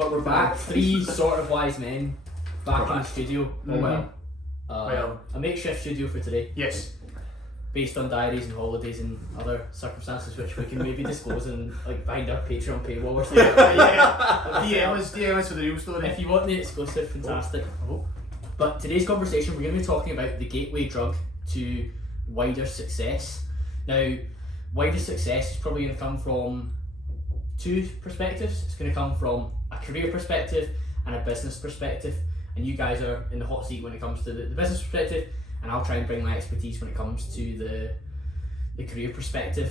But we're back, three sort of wise men, back in the studio. A makeshift studio for today. Yes. Based on diaries and holidays and other circumstances which we can maybe disclose and like behind our Patreon paywall or something. DM us for the real story. If you want the exclusive, fantastic. But today's conversation, we're going to be talking about the gateway drug to wider success. Now, wider success is probably going to come from two perspectives. It's going to come from a career perspective and a business perspective. And you guys are in the hot seat when it comes to the business perspective, and I'll try and bring my expertise when it comes to the career perspective.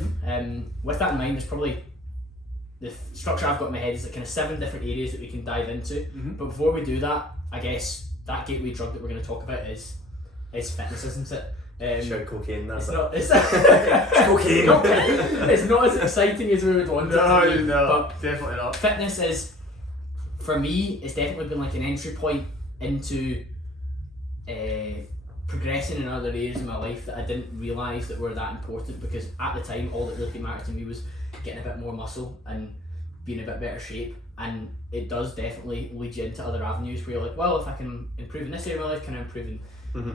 With that in mind, there's probably the structure I've got in my head is like kind of 7 different areas that we can dive into. But before we do that, I guess that gateway drug that we're going to talk about is fitness, isn't it? Sure, cocaine. That's it's cocaine. It's not as exciting as we would want it to be. No, but definitely not. Fitness is, for me, it's definitely been like an entry point into progressing in other areas of my life that I didn't realise that were that important, because at the time all that really mattered to me was getting a bit more muscle and being in a bit better shape. And it does definitely lead you into other avenues where you're like, well, if I can improve in this area of my life, can I improve in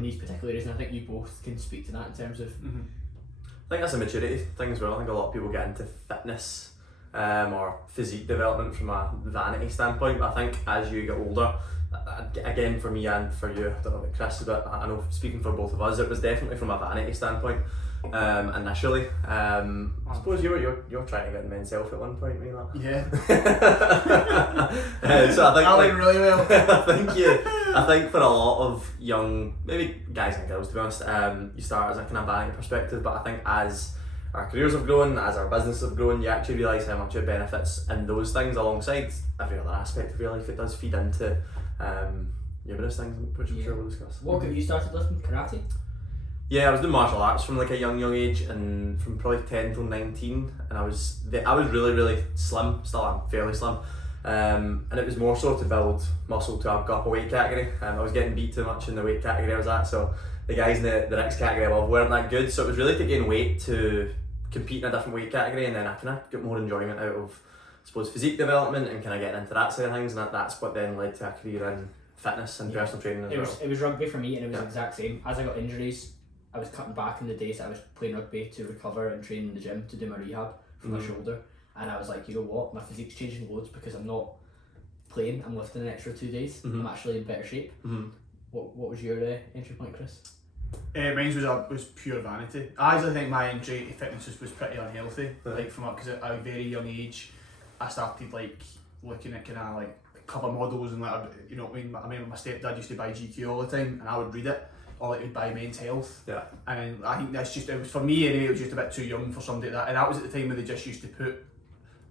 these particular areas? And I think you both can speak to that in terms of I think that's a maturity thing as well. I think a lot of people get into fitness or physique development from a vanity standpoint, but I think as you get older, again for me and for you, I don't know about Chris, but I know speaking for both of us, it was definitely from a vanity standpoint initially. I suppose you're trying to get in men's health at one point, maybe. Yeah. So I think I went really well. I think for a lot of young, maybe guys and girls to be honest, you start as a kind of vanity perspective, but I think as our careers have grown, as our business have grown, you actually realise how much it benefits in those things alongside every other aspect of your life. It does feed into numerous things, which I'm sure we'll discuss. what got you started lifting? Karate? Yeah, I was doing martial arts from like a young age, and from probably 10 till 19, and I was really slim. Still am fairly slim, and it was more so to build muscle to go up a weight category. I was getting beat too much in the weight category I was at, so the guys in the next category above weren't that good. So it was really to gain weight to compete in a different weight category, and then I kind of get more enjoyment out of, I suppose, physique development and kind of getting into that side of things, and that's what then led to a career in fitness and personal training as well. It was rugby for me, and it was the exact same. As I got injuries, I was cutting back in the days that I was playing rugby to recover and train in the gym to do my rehab for my shoulder. And I was like, you know what, my physique's changing loads because I'm not playing, I'm lifting an extra 2 days. I'm actually in better shape. What was your entry point, Chris? Mine was pure vanity. I actually think my entry to fitness was pretty unhealthy. Like because at a very young age, I started like looking at kind of like cover models and like, you know what I mean. I remember my stepdad used to buy GQ all the time, and I would read it. Or like would buy Men's Health. Yeah. And I think that's just, it was for me anyway, it was just a bit too young for somebody like that. And that was at the time when they just used to put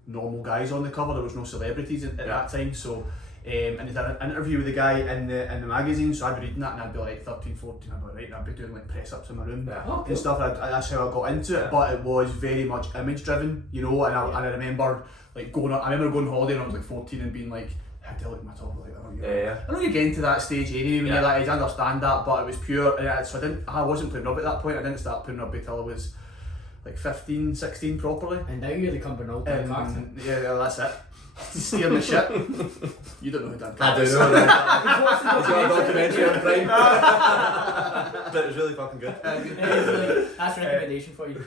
normal guys on the cover. There was no celebrities at that time. So and they did an interview with the guy in the magazine, so I'd be reading that and I'd be like 13, 14, I'd be like, right, and I'd be doing like press ups in my room and stuff. That's how I got into it. But it was very much image driven, you know. And I remember like going on holiday when I was like 14 and being like, how do I look at my top? Like, I know you're getting to that stage anyway when you're that age. I understand that, but it was pure. So I wasn't playing rugby at that point. I didn't start playing rugby till I was like 15, 16 properly. And now you're the Cumbernauld captain. Yeah, that's it. Steering the ship. You don't know who Dan I do know that. He's got a documentary on Prime. But it was really fucking good. That's a recommendation for you.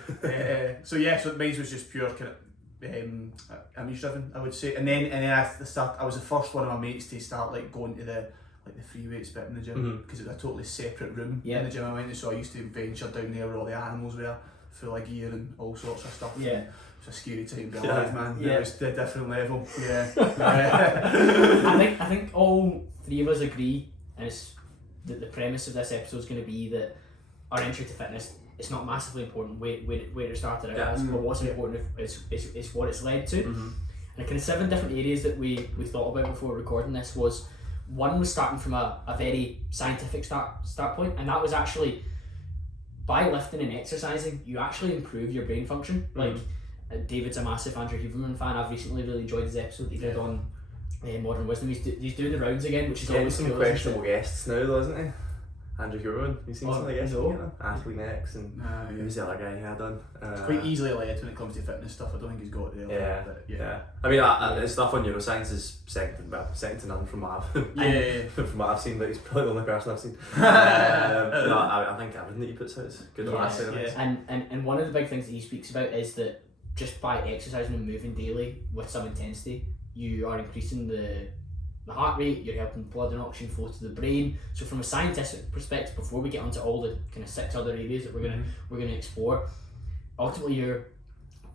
So mine was just pure kind of image driven, I would say. And then I was the first one of my mates to start like going to the free weights bit in the gym, because it was a totally separate room in the gym I went to. So I used to venture down there where all the animals were, full of gear and all sorts of stuff. Yeah. It's a scary time to be alive, man. Yeah. It was a different level. Yeah. I think all three of us agree, and it's the premise of this episode is going to be that our entry to fitness, it's not massively important where it started out as, but what's important is what it's led to. And the kind of 7 different areas that we thought about before recording this was, one was starting from a very scientific start point, and that was actually by lifting and exercising, you actually improve your brain function. Like David's a massive Andrew Huberman fan. I've recently really enjoyed his episode he did on Modern Wisdom. He's doing the rounds again, which is always some cool, questionable guests now though, isn't he? Andrew Huron. You seen something, I guess? No. Athlete X and who's the other guy he had done? It's quite easily led when it comes to fitness stuff. I don't think he's got it there. But Yeah. I mean, his stuff on neuroscience is second to none from what I've from what I've seen, but he's probably the only person I've seen. I think everything that he puts out is good. And one of the big things that he speaks about is that just by exercising and moving daily with some intensity, you are increasing the heart rate, you're helping blood and oxygen flow to the brain. So from a scientific perspective, before we get onto all the kind of 6 other areas that we're gonna explore, ultimately you're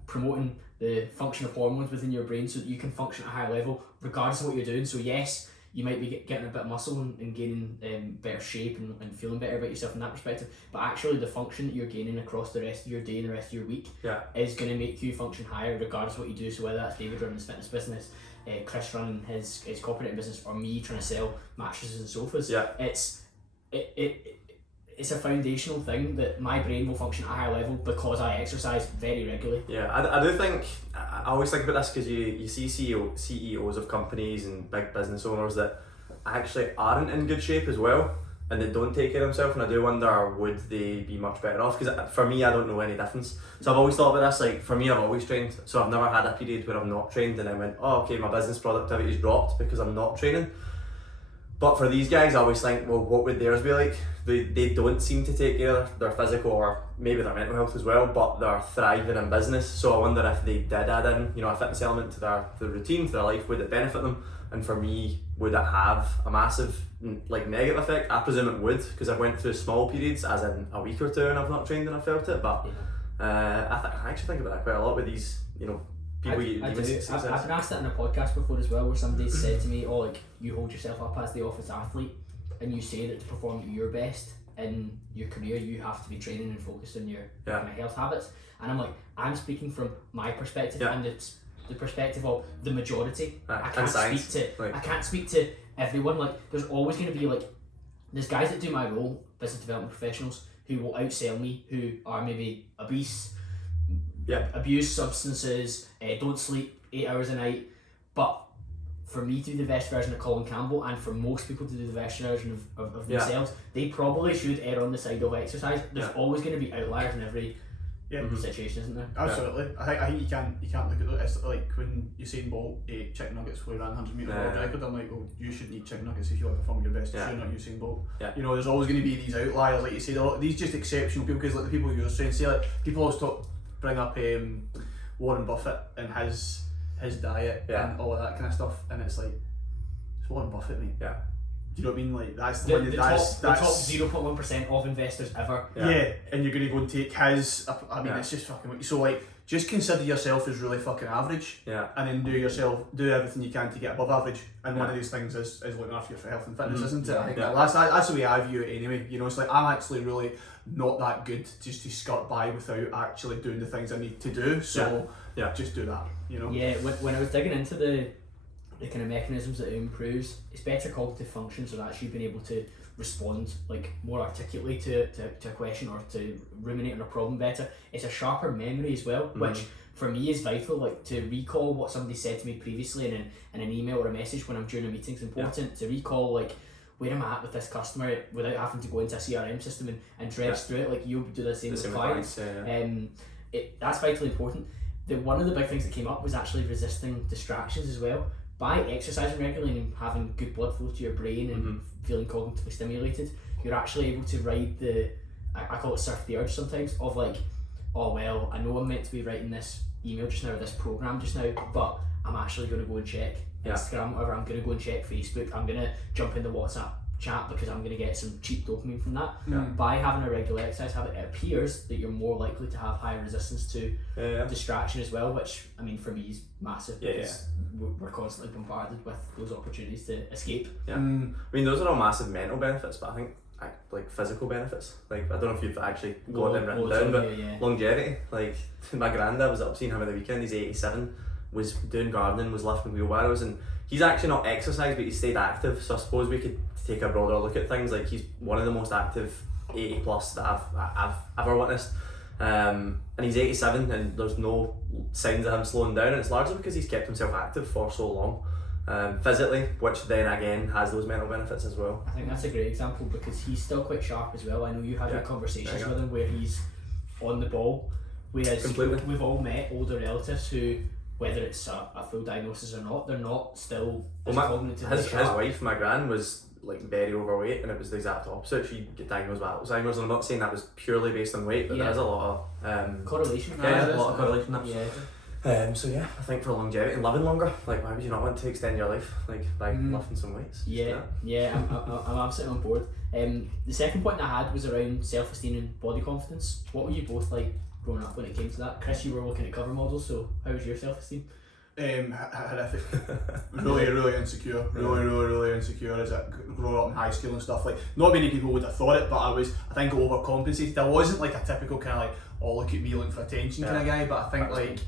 promoting the function of hormones within your brain so that you can function at a high level regardless of what you're doing. So yes, you might be getting a bit of muscle and gaining better shape and feeling better about yourself in that perspective, but actually the function that you're gaining across the rest of your day and the rest of your week is going to make you function higher regardless of what you do. So whether that's David running his fitness business, Chris running his copywriting business, or me trying to sell mattresses and sofas, it's a foundational thing that my brain will function at a high level because I exercise very regularly. I do think, I always think about this because you see CEOs of companies and big business owners that actually aren't in good shape as well, and they don't take care of themselves, and I do wonder, would they be much better off? Because for me, I don't know any difference. So I've always thought about this, like for me, I've always trained, so I've never had a period where I'm not trained and I went, oh okay, my business productivity's dropped because I'm not training. But for these guys, I always think, well, what would theirs be like? They don't seem to take care of their physical or maybe their mental health as well, but they're thriving in business. So I wonder if they did add in, a fitness element to their routine, to their life, would it benefit them? And for me, would it have a massive negative effect? I presume it would, because I've went through small periods, as in a week or two, and I've not trained and I felt it. But I actually think about that quite a lot with these, people I've been asked that in a podcast before as well, where somebody said to me, "Oh, you hold yourself up as the office athlete, and you say that to perform at your best in your career, you have to be training and focused on your kind of health habits." And I'm like, I'm speaking from my perspective and the perspective of the majority. I can't speak to everyone. Like, there's always going to be there's guys that do my role, business development professionals, who will outsell me, who are maybe obese, abuse substances, don't sleep 8 hours a night. But for me to do the best version of Colin Campbell, and for most people to do the best version of themselves, they probably should err on the side of exercise. There's always going to be outliers in every situation, isn't there? Absolutely. I think you can't look at it. It's like when Usain Bolt ate chicken nuggets when he ran 100 metre world record. I'm like, well, you shouldn't eat chicken nuggets if you want to perform your best. You're not Usain Bolt. There's always going to be these outliers, like you said. These just exceptional people, because like the people you're saying, people always bring up Warren Buffett and his diet and all of that kind of stuff, and it's like, it's Warren Buffett, mate. Do you know what I mean? Like, that's the top 0.1% of investors ever. And you're going to go and take his. I mean, it's just fucking. So like, just consider yourself as really fucking average, and then do everything you can to get above average. And one of these things is looking after your health and fitness, isn't it? I think that's the way I view it anyway. It's like, I'm actually really not that good just to skirt by without actually doing the things I need to do. So just do that. When I was digging into the kind of mechanisms that it improves, it's better cognitive function, so actually being able to respond more articulately to a question, or to ruminate on a problem better. It's a sharper memory as well, which for me is vital. To recall what somebody said to me previously in an email or a message when I'm during a meeting is important. To recall where am I at with this customer without having to go into a CRM system and dredge through it. You do the same with clients. That's vitally important. One of the big things that came up was actually resisting distractions as well. By exercising regularly and having good blood flow to your brain and feeling cognitively stimulated, you're actually able to ride I call it surf the urge sometimes, of oh well, I know I'm meant to be writing this email just now, or this program just now, but I'm actually going to go and check Instagram, whatever. I'm going to go and check Facebook. I'm going to jump in the WhatsApp chat because I'm going to get some cheap dopamine from that. By having a regular exercise habit, it appears that you're more likely to have higher resistance to distraction as well, which I mean for me is massive, because we're constantly bombarded with those opportunities to escape. I mean, those are all massive mental benefits, but I think physical benefits, I don't know if you've actually got them written down, but longevity, my granddad was up seeing him at the weekend. He's 87, was doing gardening, was lifting wheelbarrows, and he's actually not exercised, but he stayed active. So I suppose we could take a broader look at things. He's one of the most active 80 plus that I've ever witnessed, and he's 87 and there's no signs of him slowing down, and it's largely because he's kept himself active for so long. physically, which then again has those mental benefits as well. I think that's a great example because he's still quite sharp as well. I know you have your conversations with him where he's on the ball, whereas we've all met older relatives who, whether it's a full diagnosis or not, they're not still cognitively his sharp. wife, my gran, was like very overweight, and it was the exact opposite. She got diagnosed with Alzheimer's, and I'm not saying that was purely based on weight, but there is a lot of correlation. Yeah, a lot of correlation. Yeah. So yeah, I think for longevity and living longer, like why would you not want to extend your life, like by lifting some weights? I'm absolutely on board. The second point I had was around self-esteem and body confidence. What were you both like growing up when it came to that? Chris, you were looking at cover models, so how was your self-esteem? Horrific. really insecure. Really insecure as I grew up in high school and stuff. Like, not many people would have thought it, but I think overcompensated. I wasn't like a typical kind of like, oh look at me looking for attention kind of guy, but I think that's like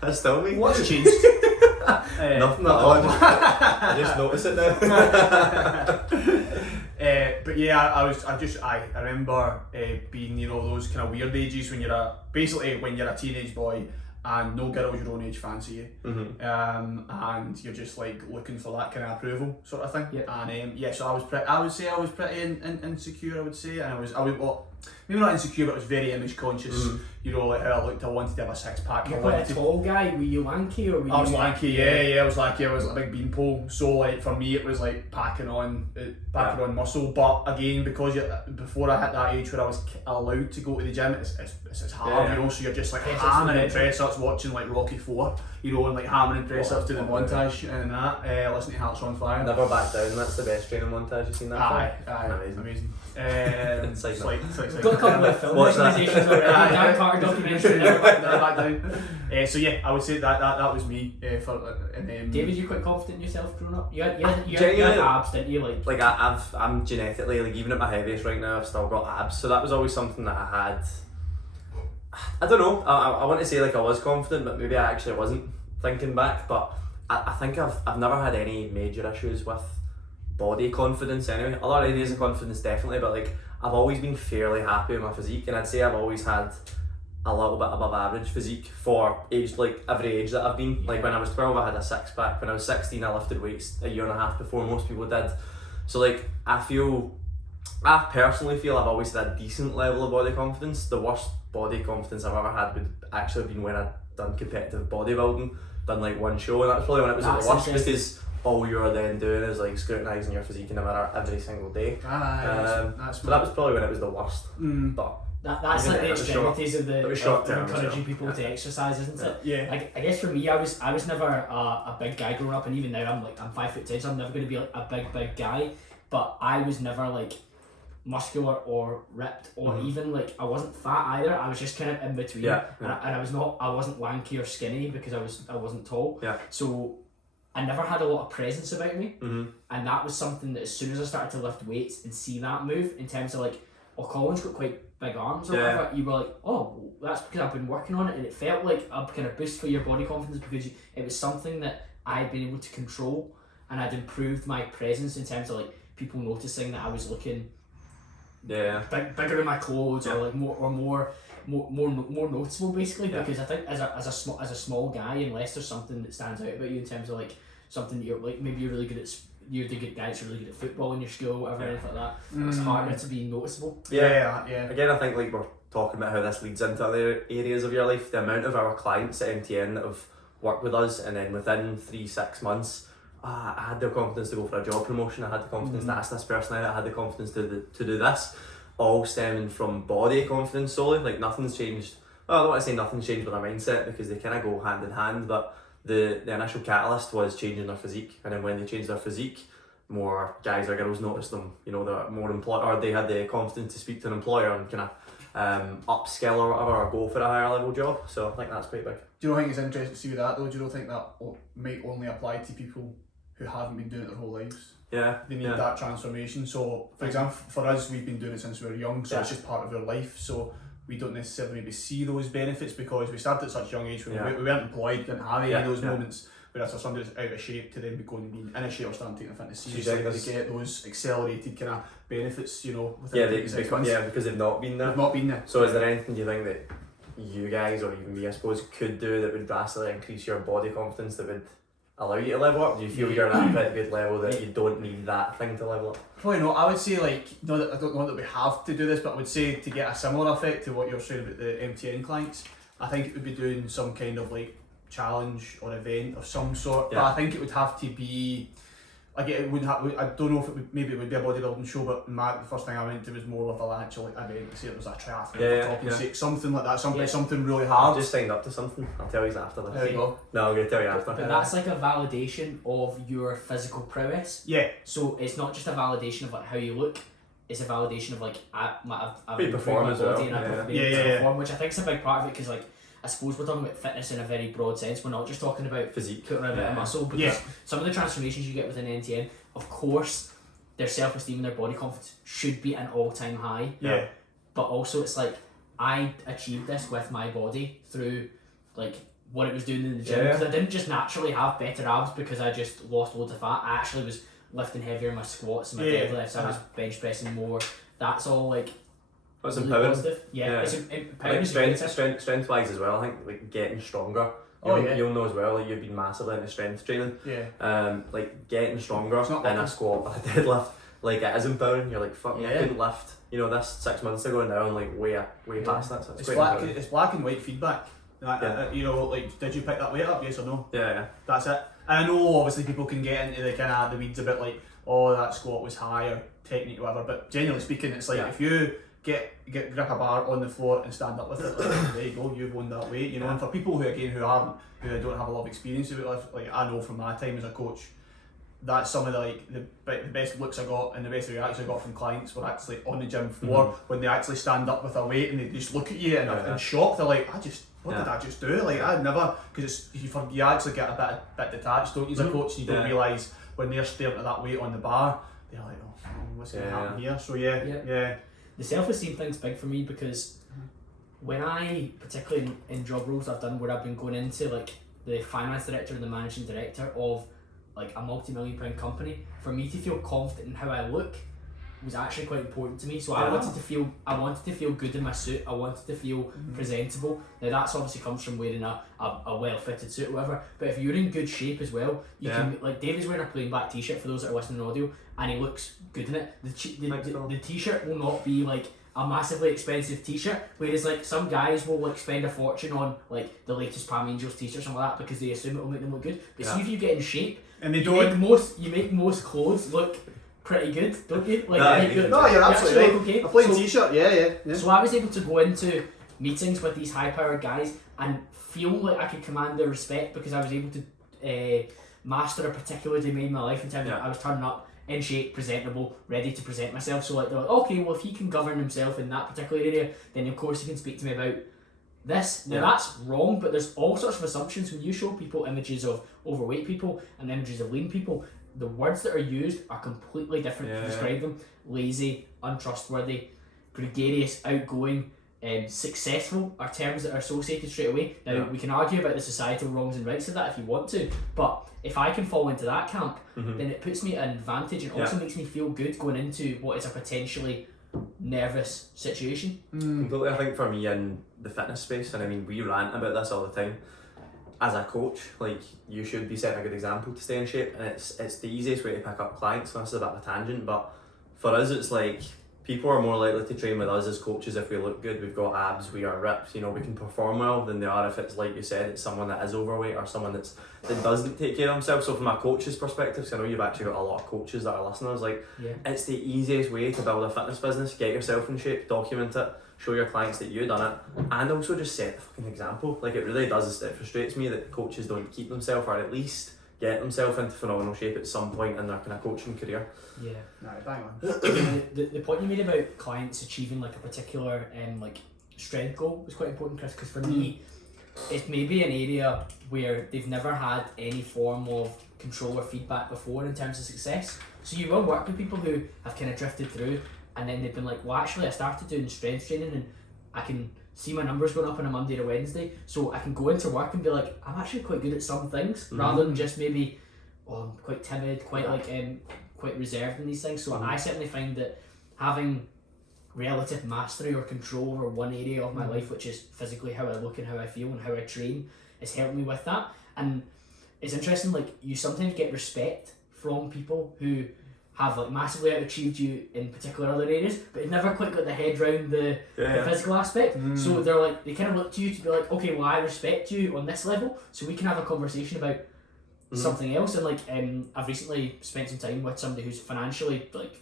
That's still me. What's changed? Nothing at all. I just noticed it now. But yeah, I remember being, you know, those kind of weird ages when you're when you're a teenage boy and no girls your own age fancy you, and you're just like looking for that kind of approval sort of thing. And so I would say I was pretty insecure. I would say, and well, maybe not insecure, but I was very image conscious. You know, like how I looked. I wanted to have a six pack. You're quite a tall guy. Were you lanky or were you? I was lanky. Yeah. I was lanky. I was a big beanpole. So like for me, it was like packing on muscle. But again, because before I hit that age where I was allowed to go to the gym, it's hard. You know, so you're just like hammering press ups, watching like Rocky 4. You know, and like hammering press ups, doing the montage and that. Listening to Hearts on Fire. Never back down. That's the best training montage you've seen that. Aye, amazing. It's like got a couple of film recommendations already. Dan Carter documentary. Never back down. So yeah, I would say that was me. David, you quite confident in yourself growing up? You had abs, didn't you? Like I'm genetically, like even at my heaviest right now, I've still got abs. So that was always something that I had. I don't know. I want to say like I was confident, but maybe I actually wasn't thinking back. But I think I've never had any major issues with body confidence anyway. A lot of areas of confidence definitely, but like I've always been fairly happy with my physique, and I'd say I've always had a little bit above average physique for age, like every age that I've been. Like when I was 12 I had a six pack, when I was 16 I lifted weights a year and a half before most people did. So like I personally feel I've always had a decent level of body confidence. The worst body confidence I've ever had would actually have been when I'd done competitive bodybuilding, done like one show, and that was probably when it was at the worst, because all you're then doing is like scrutinising your physique in a mirror every single day. So that was probably when it was the worst. But that's like the extremities of encouraging people to exercise, isn't it? Yeah. I guess for me, I was never a big guy growing up, and even now I'm 5'10", so I'm never going to be like a big guy. But I was never like muscular or ripped or even like I wasn't fat either. I was just kind of in between. And I wasn't lanky or skinny because I wasn't tall. So I never had a lot of presence about me, and that was something that as soon as I started to lift weights and see that move in terms of like, oh, Colin's got quite big arms or whatever, you were like, oh, that's because I've been working on it, and it felt like a kind of boost for your body confidence because it was something that I had been able to control, and I'd improved my presence in terms of like people noticing that I was looking bigger in my clothes or like more noticeable basically, because I think as a small guy, unless there's something that stands out about you in terms of like something that you're like, maybe you're really good at, you're the good guy that's really good at football in your school, whatever, anything like that, it's harder to be noticeable. Again, I think like we're talking about how this leads into other areas of your life. The amount of our clients at MTN that have worked with us, and then within 3-6 months I had the confidence to go for a job promotion, I had the confidence to ask this person out, I had the confidence to do this, all stemming from body confidence solely. Like nothing's changed. Well, I don't want to say nothing's changed with our mindset, because they kind of go hand in hand, but the initial catalyst was changing their physique, and then when they changed their physique, more guys or girls noticed them. You know, they're more or they had the confidence to speak to an employer and kind of upskill or whatever, or go for a higher level job. So I think that's quite big. Do you not think it's interesting to see that though? Do you not think that might only apply to people who haven't been doing it their whole lives? They need that transformation. So for example, for us, we've been doing it since we were young, so it's just part of our life. So we don't necessarily maybe see those benefits because we started at such a young age when we weren't employed, didn't have any of those moments. Whereas for somebody that's out of shape to then be going and being in a shape or starting taking a fitness seriously, they get those accelerated kind of benefits, you know. Because they've not been there. They've not been there. So is there anything you think that you guys, or even me, I suppose, could do that would drastically increase your body confidence that would allow you to level up? Do you feel you're at a pretty good level that you don't need that thing to level up? Probably not. I would say, like, no, I don't know that we have to do this, but I would say to get a similar effect to what you're saying about the MTN clients, I think it would be doing some kind of like challenge or event of some sort. Yeah. But I think it would have to be, again, it wouldn't have, I don't know if it would, maybe it would be a bodybuilding show, but the first thing I went to was more of an actual like, event. Say it was a triathlon, for talking sake, something like that, something really hard. I've just signed up to something. I'll tell you after this. There you go. No, I'm going to tell you after. But that's like a validation of your physical prowess. Yeah. So it's not just a validation of like how you look, it's a validation of like I've Pretty perform my as well. body and I've been able to perform, which I think is a big part of it, because like I suppose we're talking about fitness in a very broad sense. We're not just talking about Physique. putting on a bit of muscle, because some of the transformations you get within NTN, of course, their self-esteem and their body confidence should be an all-time high. Yeah. But also it's like I achieved this with my body through like what it was doing in the gym, because I didn't just naturally have better abs because I just lost loads of fat. I actually was lifting heavier in my squats and my deadlifts. I was bench pressing more. That's all like That's really empowering. positive. Yeah. It's I think strength wise as well. I think like getting stronger. You'll know as well. Like you've been massively into strength training. Yeah. Like getting stronger in a squat, a deadlift. Like it is empowering. You're like, fuck me, I couldn't lift. You know, this 6 months ago, and now I'm like way past that. So it's black and white feedback. You know, like, did you pick that weight up? Yes or no? Yeah. That's it. And I know obviously people can get into the kind of the weeds a bit, like, oh, that squat was high, or technique or whatever. But generally speaking, it's like if you get grip a bar on the floor and stand up with it, like, there you go, you've won that weight. You know, and for people who don't have a lot of experience with it, like I know from my time as a coach, that's some of the best looks I got and the best reactions I got from clients were actually on the gym floor when they actually stand up with a weight and they just look at you and are in shock. They're like, what did I just do? Like I'd never, because you actually get a bit detached, don't you, as a coach, and you don't realise when they're staring at that weight on the bar, they're like, oh, what's going to happen here? So yeah. The self-esteem thing's big for me, because when I, particularly in job roles I've done where I've been going into like the finance director and the managing director of like a multi-million-pound company, for me to feel confident in how I look was actually quite important to me. So I wanted to feel good in my suit. I wanted to feel presentable. Now that's obviously comes from wearing a well-fitted suit or whatever, but if you're in good shape as well, you can, like David's wearing a plain black t-shirt for those that are listening on audio, and he looks good in it. The t-shirt will not be like a massively expensive t-shirt, whereas like some guys will like spend a fortune on like the latest Palm Angels t-shirt or something like that because they assume it will make them look good. But see if you get in shape, and they you make most clothes look pretty good, don't you? Like, no, you're absolutely right. Okay. A plain t-shirt, yeah. So I was able to go into meetings with these high-powered guys and feel like I could command their respect because I was able to master a particular domain in my life in terms of I was turning up in shape, presentable, ready to present myself. So like they're like, okay, well if he can govern himself in that particular area, then of course he can speak to me about this. Now that's wrong, but there's all sorts of assumptions when you show people images of overweight people and images of lean people. The words that are used are completely different to describe them. Lazy, untrustworthy, gregarious, outgoing, successful are terms that are associated straight away. Now we can argue about the societal wrongs and rights of that if you want to, but if I can fall into that camp, then it puts me at an advantage and also makes me feel good going into what is a potentially nervous situation. Completely. I think for me in the fitness space, and I mean we rant about this all the time, as a coach, like you should be setting a good example to stay in shape, and it's the easiest way to pick up clients. So this is a bit of a tangent, but for us it's like people are more likely to train with us as coaches if we look good, we've got abs, we are ripped, you know, we can perform well, than they are if it's like you said, it's someone that is overweight or someone that doesn't take care of themselves. So from a coach's perspective, so I know you've actually got a lot of coaches that are listeners, like it's the easiest way to build a fitness business. Get yourself in shape, document it, show your clients that you've done it, and also just set the fucking example. Like it really does, it frustrates me that coaches don't keep themselves, or at least get themselves into phenomenal shape at some point in their kind of coaching career. Yeah. No, bang on. the point you made about clients achieving like a particular like strength goal was quite important, Chris, because for me it's maybe an area where they've never had any form of control or feedback before in terms of success. So you will work with people who have kind of drifted through, and then they've been like, well actually I started doing strength training and I can see my numbers going up on a Monday or Wednesday, so I can go into work and be like, I'm actually quite good at some things, rather than just maybe, I'm quite timid, quite reserved in these things. So I certainly find that having relative mastery or control over one area of my life, which is physically how I look and how I feel and how I train, has helped me with that. And it's interesting, like, you sometimes get respect from people who have like massively out-achieved you in particular other areas, but have never quite got the head round the physical aspect. So they're like, they kind of look to you to be like, okay, well, I respect you on this level, so we can have a conversation about something else. And like, I've recently spent some time with somebody who's financially like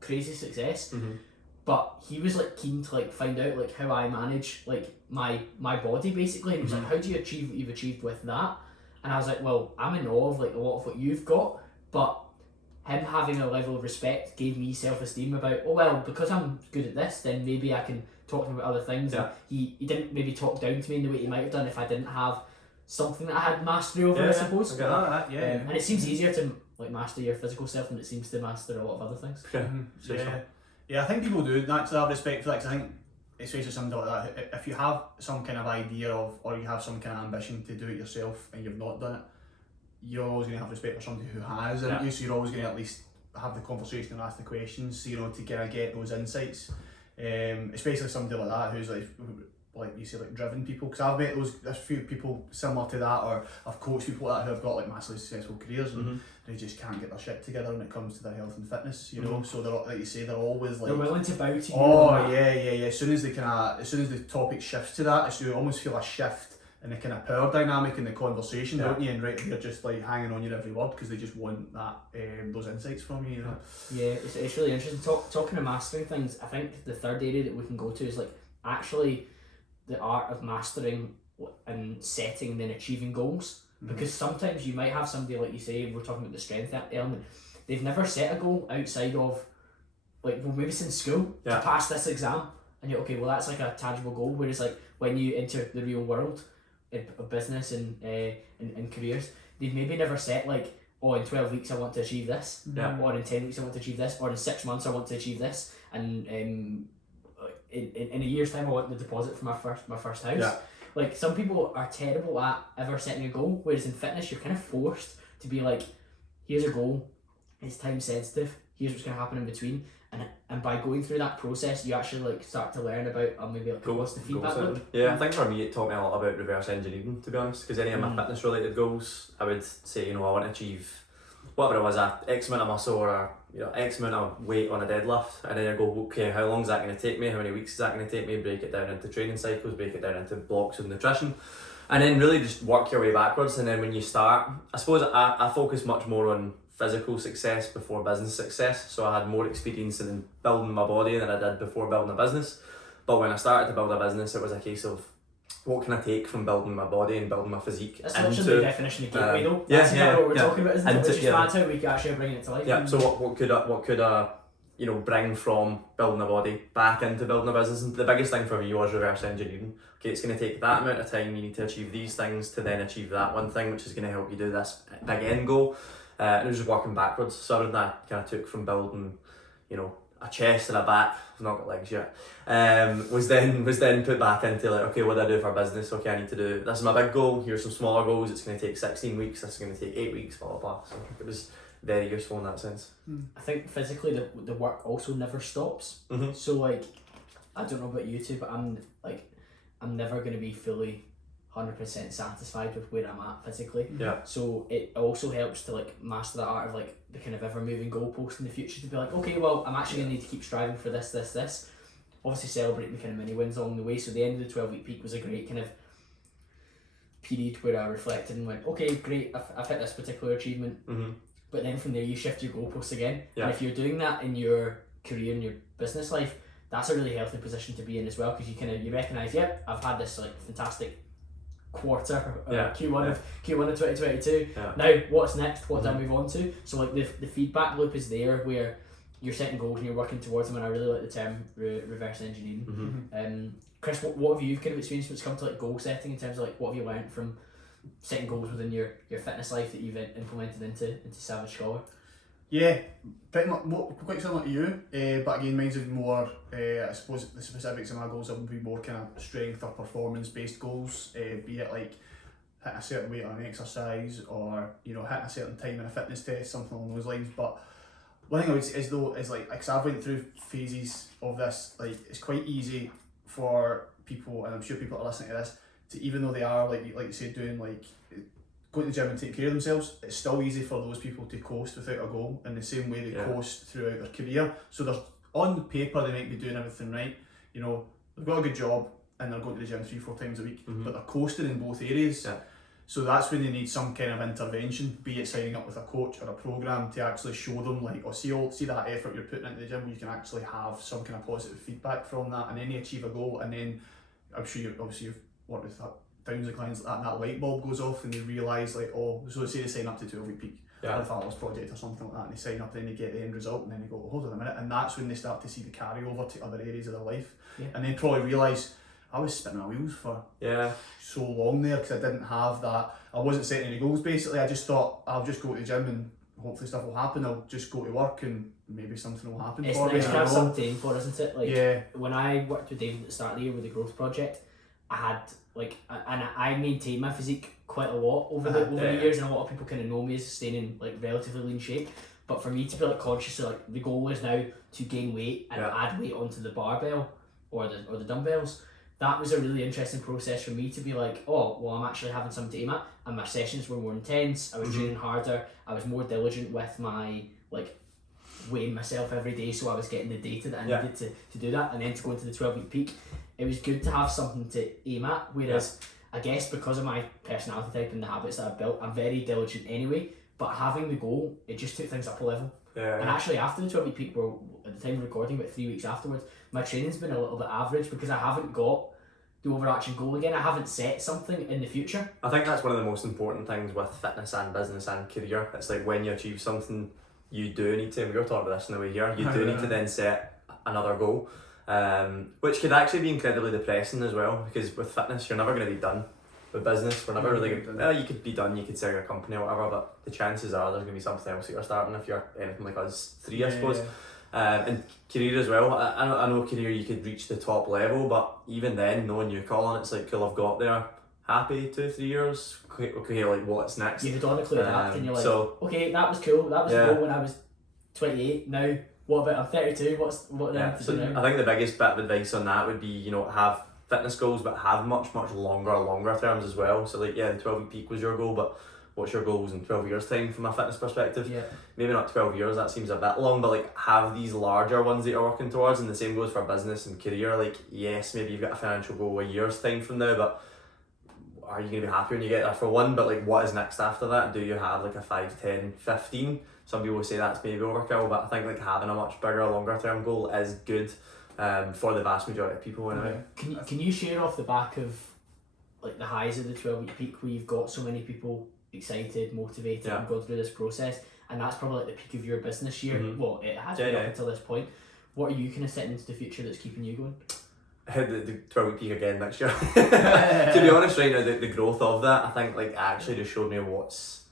crazy success, but he was like keen to like find out like how I manage like my body basically, and he was like, how do you achieve what you've achieved with that? And I was like, well, I'm in awe of like a lot of what you've got, but him having a level of respect gave me self-esteem about, oh well, because I'm good at this, then maybe I can talk to him about other things. And he didn't maybe talk down to me in the way he might have done if I didn't have something that I had mastery over, I suppose. I get that, and it seems easier to like master your physical self than it seems to master a lot of other things. Yeah, I think people do naturally have respect for that, 'cause I think, especially something like that, if you have some kind of idea of, or you have some kind of ambition to do it yourself and you've not done it, you're always going to have respect for somebody who has, aren't you? So you're always going to at least have the conversation and ask the questions, you know, to kind of get those insights. Especially somebody like that who's like you say, like driven people, because I've met there's a few people similar to that, or I've coached people like that who have got like massively successful careers and they just can't get their shit together when it comes to their health and fitness, you know. So they're, like you say, they're always like, they're willing to bow to you. Oh yeah. As soon as the topic shifts to that, so you almost feel a shift in the kind of power dynamic in the conversation, don't you? And they're just like hanging on your every word because they just want that those insights from you, you know. Yeah, it's really interesting. Talking of mastering things, I think the third area that we can go to is like actually the art of mastering and setting and then achieving goals. Because sometimes you might have somebody, like you say, we're talking about the strength element, they've never set a goal outside of, like, well, maybe since school to pass this exam, and you're okay, well, that's like a tangible goal. Whereas like when you enter the real world of business and careers, they've maybe never set like, oh, in 12 weeks I want to achieve this, or in 10 weeks I want to achieve this, or in 6 months I want to achieve this, and in a year's time I want the deposit for my first house. Like, some people are terrible at ever setting a goal, whereas in fitness you're kind of forced to be like, here's a goal, it's time sensitive, here's what's going to happen in between, and by going through that process you actually like start to learn about maybe like what's the feedback loop. Yeah, I think for me it taught me a lot about reverse engineering, to be honest, because any of my fitness related goals, I would say, you know, I want to achieve whatever it was, X amount of muscle or X amount of weight on a deadlift, and then I go, okay, how long is that going to take me, how many weeks is that going to take me, break it down into training cycles, break it down into blocks of nutrition, and then really just work your way backwards. And then when you start, I suppose I focus much more on physical success before business success, so I had more experience in building my body than I did before building a business. But when I started to build a business, it was a case of, what can I take from building my body and building my physique? That's literally the definition of gateway though. That's what we're talking about, isn't it? Which is mad how we can actually bring it to life. Yeah, so what could I bring from building a body back into building a business? And the biggest thing for me was reverse engineering. Okay, it's going to take that amount of time, you need to achieve these things to then achieve that one thing, which is going to help you do this big end goal. And it was just working backwards. So everything I kind of took from building, a chest and a back, I've not got legs yet, was then put back into like, okay, what do I do for business? Okay, I need to do, this is my big goal, here's some smaller goals, it's going to take 16 weeks, this is going to take 8 weeks, blah blah blah. So I think it was very useful in that sense. I think physically the work also never stops. So like, I don't know about you two, but I'm never going to be fully 100% satisfied with where I'm at physically. So it also helps to like master the art of like the kind of ever moving goalpost in the future, to be like, okay, well, I'm actually going to need to keep striving for this. Obviously celebrating the kind of mini wins along the way. So the end of the 12-week peak was a great kind of period where I reflected and went, okay, great, I've hit this particular achievement. But then from there you shift your goalposts again. And if you're doing that in your career and your business life, that's a really healthy position to be in as well, because you recognise, yep, I've had this like fantastic quarter, Q1 of 2022. Now what's next? What do I move on to? So like the feedback loop is there, where you're setting goals and you're working towards them, and I really like the term reverse engineering. Chris, what have you kind of experienced when it's come to like goal setting, in terms of like what have you learned from setting goals within your fitness life that you've implemented into Savage Scholar? Yeah, pretty much quite similar to you, but again, mine's is more, I suppose the specifics of my goals will be more kind of strength or performance based goals, be it like hitting a certain weight on an exercise, or hitting a certain time in a fitness test, something along those lines. But one thing I would say is though is like, because I've went through phases of this, like it's quite easy for people, and I'm sure people are listening to this, to, even though they are like you said, doing like going to the gym and taking care of themselves, it's still easy for those people to coast without a goal in the same way they coast throughout their career. So there's, on paper they might be doing everything right, you know, they've got a good job and they're going to the gym 3-4 times a week, but they're coasting in both areas. So that's when they need some kind of intervention, be it signing up with a coach or a program to actually show them like, oh, see that effort you're putting into the gym, you can actually have some kind of positive feedback from that, and then they achieve a goal, and then I'm sure you've worked with thousands of clients like that, and that light bulb goes off and they realise like, oh, so say they sign up to 12-week peak or a fat loss project or something like that, and they sign up, then they get the end result, and then they go, oh, hold on a minute, and that's when they start to see the carryover to other areas of their life, and then probably realise, I was spinning my wheels for so long there because I didn't have that. I wasn't setting any goals basically. I just thought I'll just go to the gym and hopefully stuff will happen. I'll just go to work and maybe something will happen for me. It's nice to have something to aim for, isn't it? Like when I worked with David at the start of the year with the growth project, I had like, and I maintained my physique quite a lot over the years, and a lot of people kind of know me as staying in like relatively lean shape. But for me to be like conscious of like the goal is now to gain weight and add weight onto the barbell or the dumbbells. That was a really interesting process for me to be like, oh, well, I'm actually having something to aim at, and my sessions were more intense, I was training harder, I was more diligent with my, like, weighing myself every day, so I was getting the data that I needed to do that, and then to go into the 12-week peak, it was good to have something to aim at, whereas, I guess because of my personality type and the habits that I've built, I'm very diligent anyway, but having the goal, it just took things up a level. And actually after the 12-week peak, we're at the time of recording, about 3 weeks afterwards, my training's been a little bit average because I haven't got the overarching goal again. I haven't set something in the future. I think that's one of the most important things with fitness and business and career. It's like when you achieve something, you do need to, and we were talking about this in the way here, you do need to then set another goal, which could actually be incredibly depressing as well, because with fitness, you're never going to be done. With business, we're never really good. Well, you could be done, you could sell your company or whatever, but the chances are there's going to be something else that you're starting if you're anything like us three, I suppose. And career as well. I know career you could reach the top level, but even then, knowing you, Colin, it's like, cool, I've got there. Happy 2-3 years. Okay, like what's next? You methodically adapt, and you're like, okay, that was cool. That was the goal when I was 28. Now, what about I'm 32? What do I have to do now? I think the biggest bit of advice on that would be, you know, have fitness goals, but have much longer terms as well. So like, the 12-week peak was your goal, but what's your goals in 12 years time from a fitness perspective? Maybe not 12 years, that seems a bit long, but like have these larger ones that you're working towards, and the same goes for business and career. Like, yes, maybe you've got a financial goal a year's time from now, but are you going to be happy when you get there for one? But like, what is next after that? Do you have like a 5, 10, 15? Some people say that's maybe overkill, but I think like having a much bigger, longer term goal is good for the vast majority of people anyway. Can you share off the back of like the highs of the 12-week peak where you've got so many people excited, motivated, and going through this process, and that's probably like the peak of your business year? Well, it has been up until this point. What are you kind of setting into the future that's keeping you going? The 12-week peak again next year. To be honest, right now, the growth of that, I think like actually just showed me what's.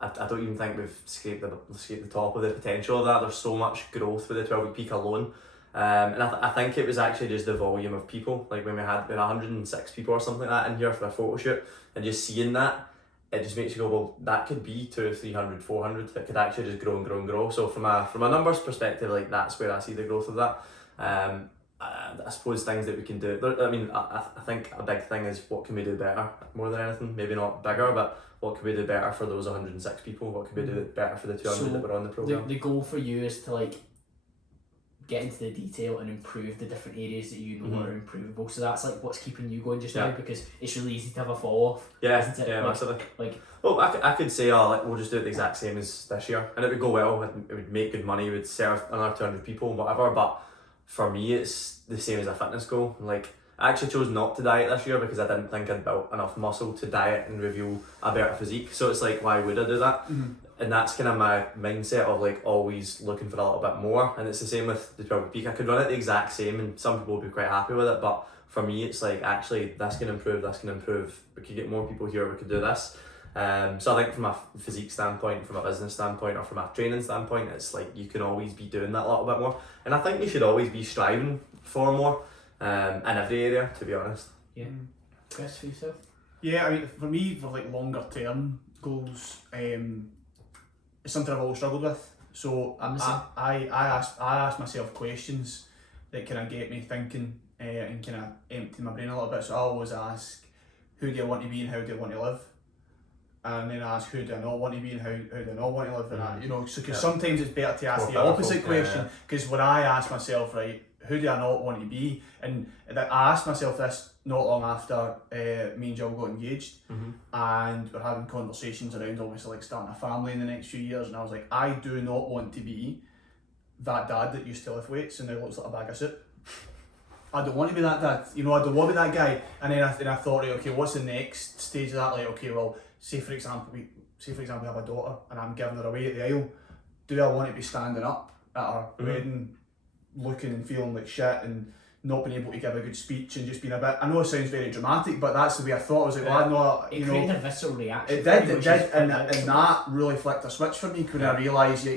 I don't even think we've scraped the top of the potential of that. There's so much growth with the 12-week peak alone. And I think it was actually just the volume of people. Like when we had 106 people or something like that in here for a photo shoot, and just seeing that, it just makes you go, well, that could be 200, 300, 400. It could actually just grow and grow and grow. So from a numbers perspective, like that's where I see the growth of that. I suppose things that we can do. I mean, I think a big thing is what can we do better more than anything. Maybe not bigger, but what can we do better for those 106 people? What can we do better for the 200 that were on the programme? The goal for you is to like get into the detail and improve the different areas that you know are improvable. So that's like what's keeping you going just now, because it's really easy to have a fall off. Isn't it? Massively. Like, well, I could say, like we'll just do it the exact same as this year, and it would go well. It would make good money. It would serve another 200 people, whatever. But for me, it's the same as a fitness goal. Like, I actually chose not to diet this year because I didn't think I'd built enough muscle to diet and reveal a better physique. So it's like, why would I do that? And that's kind of my mindset of like always looking for a little bit more. And it's the same with the 12-week peak. I could run it the exact same, and some people will be quite happy with it. But for me, it's like, actually, this can improve, this can improve. We could get more people here, we could do this. So I think from a physique standpoint, from a business standpoint, or from a training standpoint, it's like you can always be doing that a little bit more. And I think you should always be striving for more in every area, to be honest. Chris, for yourself? I mean, for me, for like longer term goals, it's something I've always struggled with. So I ask myself questions that kind of get me thinking and kind of empty my brain a little bit. So I always ask, who do I want to be and how do I want to live? And then I ask, who do I not want to be and how do I not want to live? And I, you know, so because sometimes it's better to ask the opposite question. Because when I ask myself, right, who do I not want to be? And I asked myself this not long after me and Jill got engaged, and we're having conversations around obviously like starting a family in the next few years, and I was like, I do not want to be that dad that used to lift weights and now looks like a bag of soup. I don't want to be that dad, you know, I don't want to be that guy. And then I thought, right, okay, what's the next stage of that? Like, okay, well, say for example we have a daughter and I'm giving her away at the aisle. Do I want to be standing up at her wedding looking and feeling like shit and not being able to give a good speech and just being a bit, I know it sounds very dramatic, but that's the way I thought. I was like, well, I know, you know, it created a visceral reaction. It did, and that really flicked a switch for me when I realised,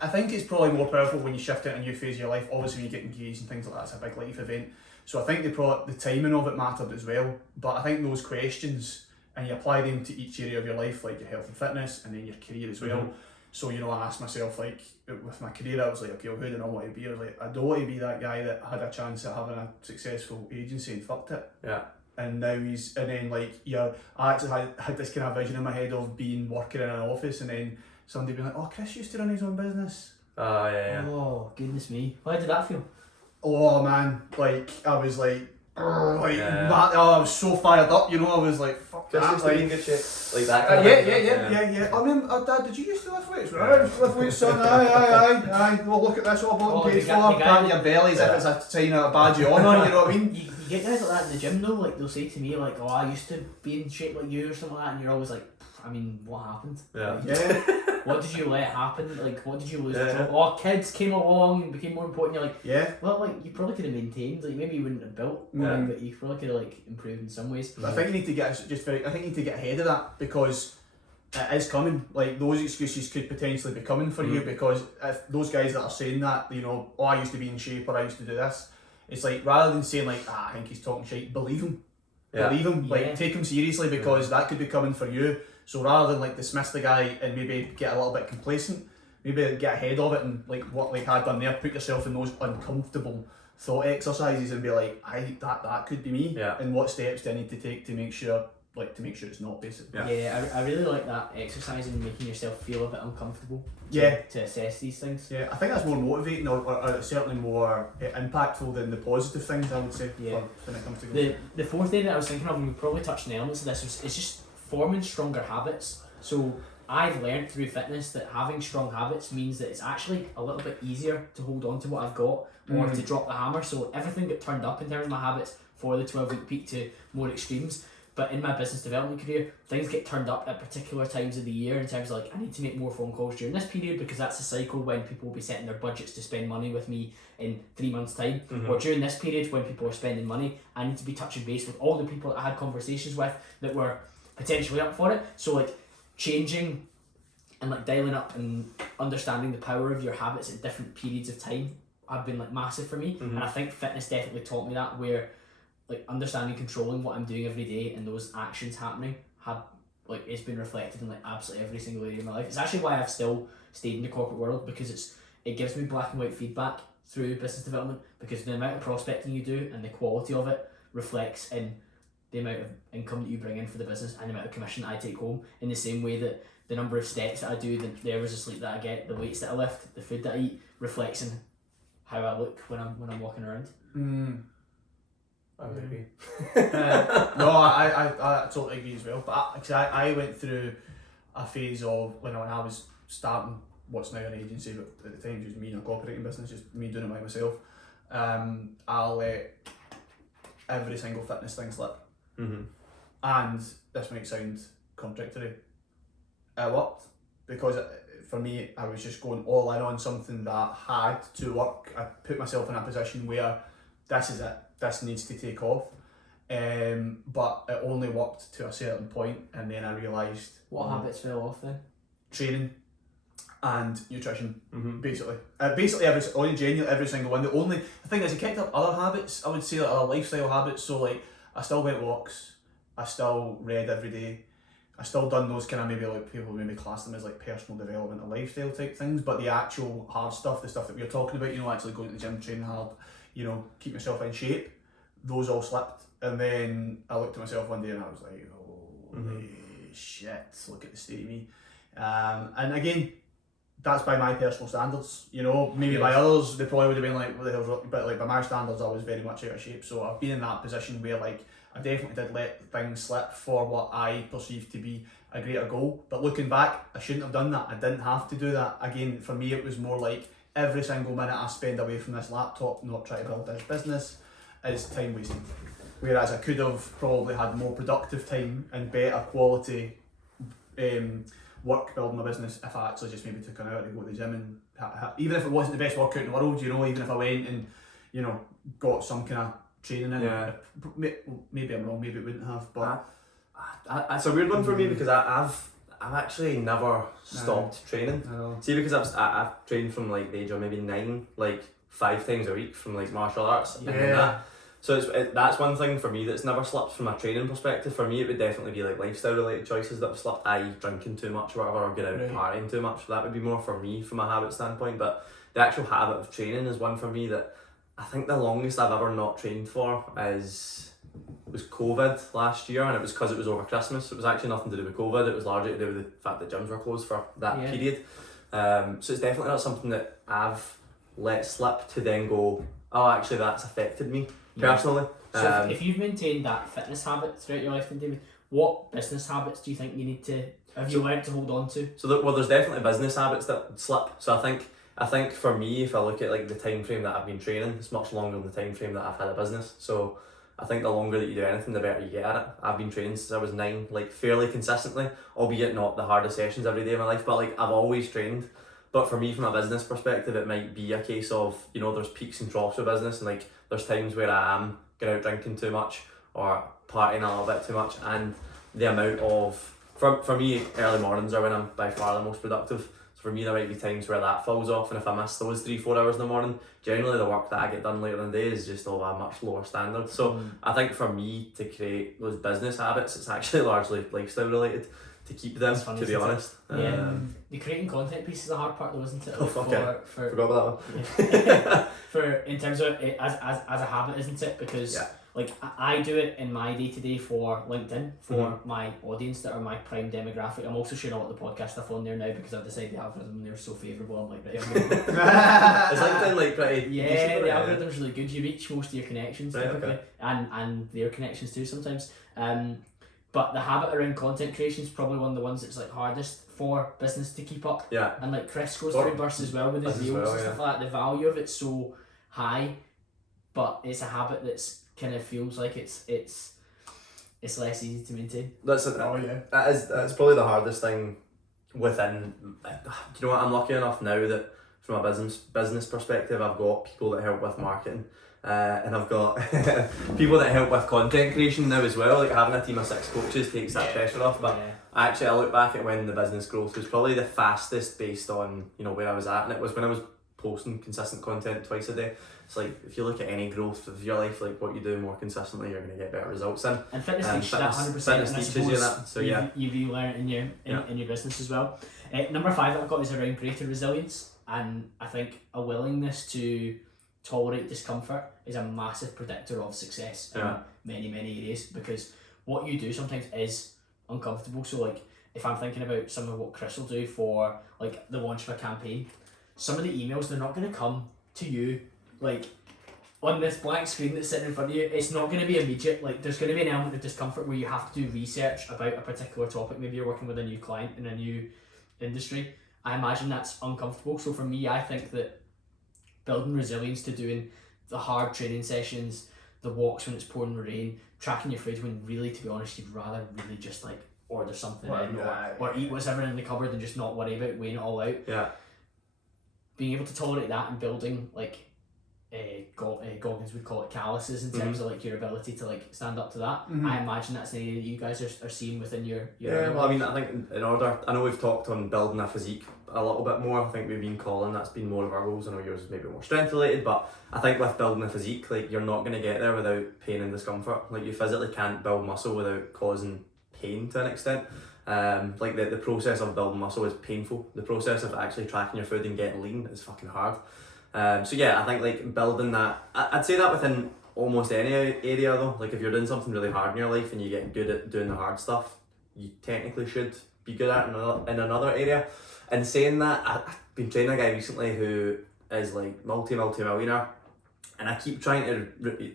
I think it's probably more powerful when you shift into a new phase of your life. Obviously when you get engaged and things like that, it's a big life event. So I think the timing of it mattered as well. But I think those questions, and you apply them to each area of your life, like your health and fitness and then your career as well. So, you know, I asked myself, like, with my career, I was like, okay, well, who do I want to be? I was like, I don't want to be that guy that had a chance at having a successful agency and fucked it. Yeah. And now I actually had this kind of vision in my head of working in an office and then somebody being like, oh, Chris used to run his own business. Oh, goodness me. How did that feel? Oh, man, like, I was like, I was so fired up, you know, I was like, fuck that, like, good shit. Like that yeah. I remember, Dad, did you used to lift weights? Right, I used to lift weights, son, aye, well, look at this, what I bought and paid for, pat your belly as if it's a sign of a badge of honour, you know what I mean? You get guys like that in the gym though, like, they'll say to me, like, oh, I used to be in shape like you or something like that, and you're always like, I mean, what happened? What did you let happen? Like, what did you lose? Oh, kids came along and became more important. You're like, well, like, you probably could have maintained. Like, maybe you wouldn't have built more, but you probably could have like improved in some ways. I think you need to get ahead of that because it is coming. Like, those excuses could potentially be coming for you, because if those guys that are saying that, you know, oh, I used to be in shape or I used to do this, it's like, rather than saying like, I think he's talking shit, believe him. Believe him, like, take him seriously, because that could be coming for you. So rather than like dismiss the guy and maybe get a little bit complacent, maybe get ahead of it and like what like I'd done there, put yourself in those uncomfortable thought exercises and be like, that could be me. And what steps do I need to take to make sure it's not, basically. I really like that exercise and making yourself feel a bit uncomfortable to assess these things. I think that's more motivating or certainly more impactful than the positive things, I would say, when it comes to goals. The fourth area that I was thinking of, and we probably touched on elements of this, is just forming stronger habits. So I've learned through fitness that having strong habits means that it's actually a little bit easier to hold on to what I've got or to drop the hammer. So everything got turned up in terms of my habits for the 12-week peak to more extremes. But in my business development career, things get turned up at particular times of the year in terms of like, I need to make more phone calls during this period because that's a cycle when people will be setting their budgets to spend money with me in 3 months' time. Or during this period when people are spending money, I need to be touching base with all the people that I had conversations with that were potentially up for it. So like changing and like dialing up and understanding the power of your habits at different periods of time have been like massive for me. And I think fitness definitely taught me that, where like understanding, controlling what I'm doing every day and those actions happening have like, it's been reflected in like absolutely every single area of my life. It's actually why I've still stayed in the corporate world, because it gives me black and white feedback through business development, because the amount of prospecting you do and the quality of it reflects in the amount of income that you bring in for the business and the amount of commission that I take home, in the same way that the number of steps that I do, the hours of sleep that I get, the weights that I lift, the food that I eat reflects in how I look when I'm walking around. I would agree. No, I totally agree as well. But I went through a phase of when I was starting what's now an agency, but at the time it was me in a cooperating business, just me doing it by myself. I let every single fitness thing slip. And this might sound contradictory. It worked, because for me, I was just going all in on something that had to work. I put myself in a position where this is it, this needs to take off. But it only worked to a certain point, and then I realised... What habits fell off then? Training and nutrition, basically. Every single one. The thing is, I kept up other habits, I would say, like other lifestyle habits. So like, I still went walks, I still read every day, I still done those kind of maybe like people maybe class them as like personal development or lifestyle type things, but the actual hard stuff, the stuff that we're talking about, you know, actually going to the gym, training hard, you know, keep yourself in shape, those all slipped. And then I looked at myself one day and I was like, holy shit, look at the state of me. And again, that's by my personal standards, you know, maybe by others, they probably would have been like, what the hell's, but like by my standards, I was very much out of shape. So I've been in that position where like, I definitely did let things slip for what I perceived to be a greater goal. But looking back, I shouldn't have done that. I didn't have to do that. Again, for me, it was more like every single minute I spend away from this laptop, not trying to build this business, is time wasted. Whereas I could have probably had more productive time and better quality work building my business if I actually just maybe took an hour to go to the gym and even if it wasn't the best workout in the world, you know, even if I went and, you know, got some kind of training in. Yeah. Maybe I'm wrong, maybe it wouldn't have, but it's a weird one for me because I've actually never stopped training. See, because I've trained from like the age of maybe 9, like 5 times a week from like martial arts. Yeah. And that. So that's one thing for me that's never slipped from a training perspective. For me, it would definitely be like lifestyle related choices that have slipped, i.e. drinking too much or whatever, or get out partying too much. That would be more for me from a habit standpoint. But the actual habit of training is one for me that I think the longest I've ever not trained for was COVID last year, and it was because it was over Christmas. It was actually nothing to do with COVID, it was largely to do with the fact that gyms were closed for that period. So it's definitely not something that I've let slip to then go, oh actually that's affected me personally. So if you've maintained that fitness habit throughout your life then, David, what business habits do you think you need to, have you learned to hold on to? So there's definitely business habits that slip. So I think for me, if I look at like the time frame that I've been training, it's much longer than the time frame that I've had a business. So I think the longer that you do anything, the better you get at it. I've been training since I was 9, like fairly consistently, albeit not the hardest sessions every day of my life, but like I've always trained. But for me, from a business perspective, it might be a case of, you know, there's peaks and troughs of business, and like there's times where I am going out drinking too much or partying a little bit too much, and the amount of, for me, early mornings are when I'm by far the most productive. So for me, there might be times where that falls off, and if I miss those 3-4 hours in the morning, generally the work that I get done later in the day is just of a much lower standard. So I think for me to create those business habits, it's actually largely lifestyle related to keep them, to be honest. Yeah, the creating content piece is the hard part though, isn't it? Forgot about that one. Yeah. For in terms of it, as a habit, isn't it? Because like I do it in my day-to-day for LinkedIn, for my audience that are my prime demographic. I'm also sharing a lot of the podcast stuff on there now because I've decided the algorithm they're so favourable. I'm like, right, is LinkedIn like pretty decent, the algorithm's really good. You reach most of your connections typically, and their connections too sometimes. But the habit around content creation is probably one of the ones that's like hardest for business to keep up. Yeah. And like Chris goes through bursts as well with his reels and stuff like that. The value of it's so high, but it's a habit that's kind of feels like it's less easy to maintain. That's probably the hardest thing within. You know what? I'm lucky enough now that from a business perspective, I've got people that help with marketing. And I've got people that help with content creation now as well. Like having a team of 6 coaches takes that pressure off. But actually, I look back at when the business growth was probably the fastest based on, you know, where I was at, and it was when I was posting consistent content twice a day. It's like if you look at any growth of your life, like what you do more consistently, you're going to get better results in. And fitness teaches that 100%. Fitness teaches you that. So you've learned in your business as well. Number 5 that I've got is around greater resilience, and I think a willingness to tolerate discomfort is a massive predictor of success in many areas, because what you do sometimes is uncomfortable. So like if I'm thinking about some of what Chris will do for like the launch of a campaign, some of the emails, they're not going to come to you like on this blank screen that's sitting in front of you. It's not going to be immediate. Like there's going to be an element of discomfort where you have to do research about a particular topic. Maybe you're working with a new client in a new industry. I imagine that's uncomfortable. So for me, I think that building resilience to doing the hard training sessions, the walks when it's pouring rain, tracking your fridge when really, to be honest, you'd rather really just like order something or eat what's ever in the cupboard and just not worry about weighing it all out. Yeah. Being able to tolerate that and building like Goggins would call it calluses in terms of like your ability to like stand up to that. I imagine that's an area that you guys are seeing within your well, I mean, I think in order, I know we've talked on building a physique a little bit more. I think we've been calling, that's been more of our goals. I know yours is maybe more strength related, but I think with building a physique, like you're not going to get there without pain and discomfort. Like you physically can't build muscle without causing pain to an extent. Like the process of building muscle is painful. The process of actually tracking your food and getting lean is fucking hard. So yeah, I think like building that, I'd say that within almost any area though. Like if you're doing something really hard in your life and you get good at doing the hard stuff, you technically should be good at it in another area. And saying that, I've been training a guy recently who is like multi-millionaire, and I keep trying to,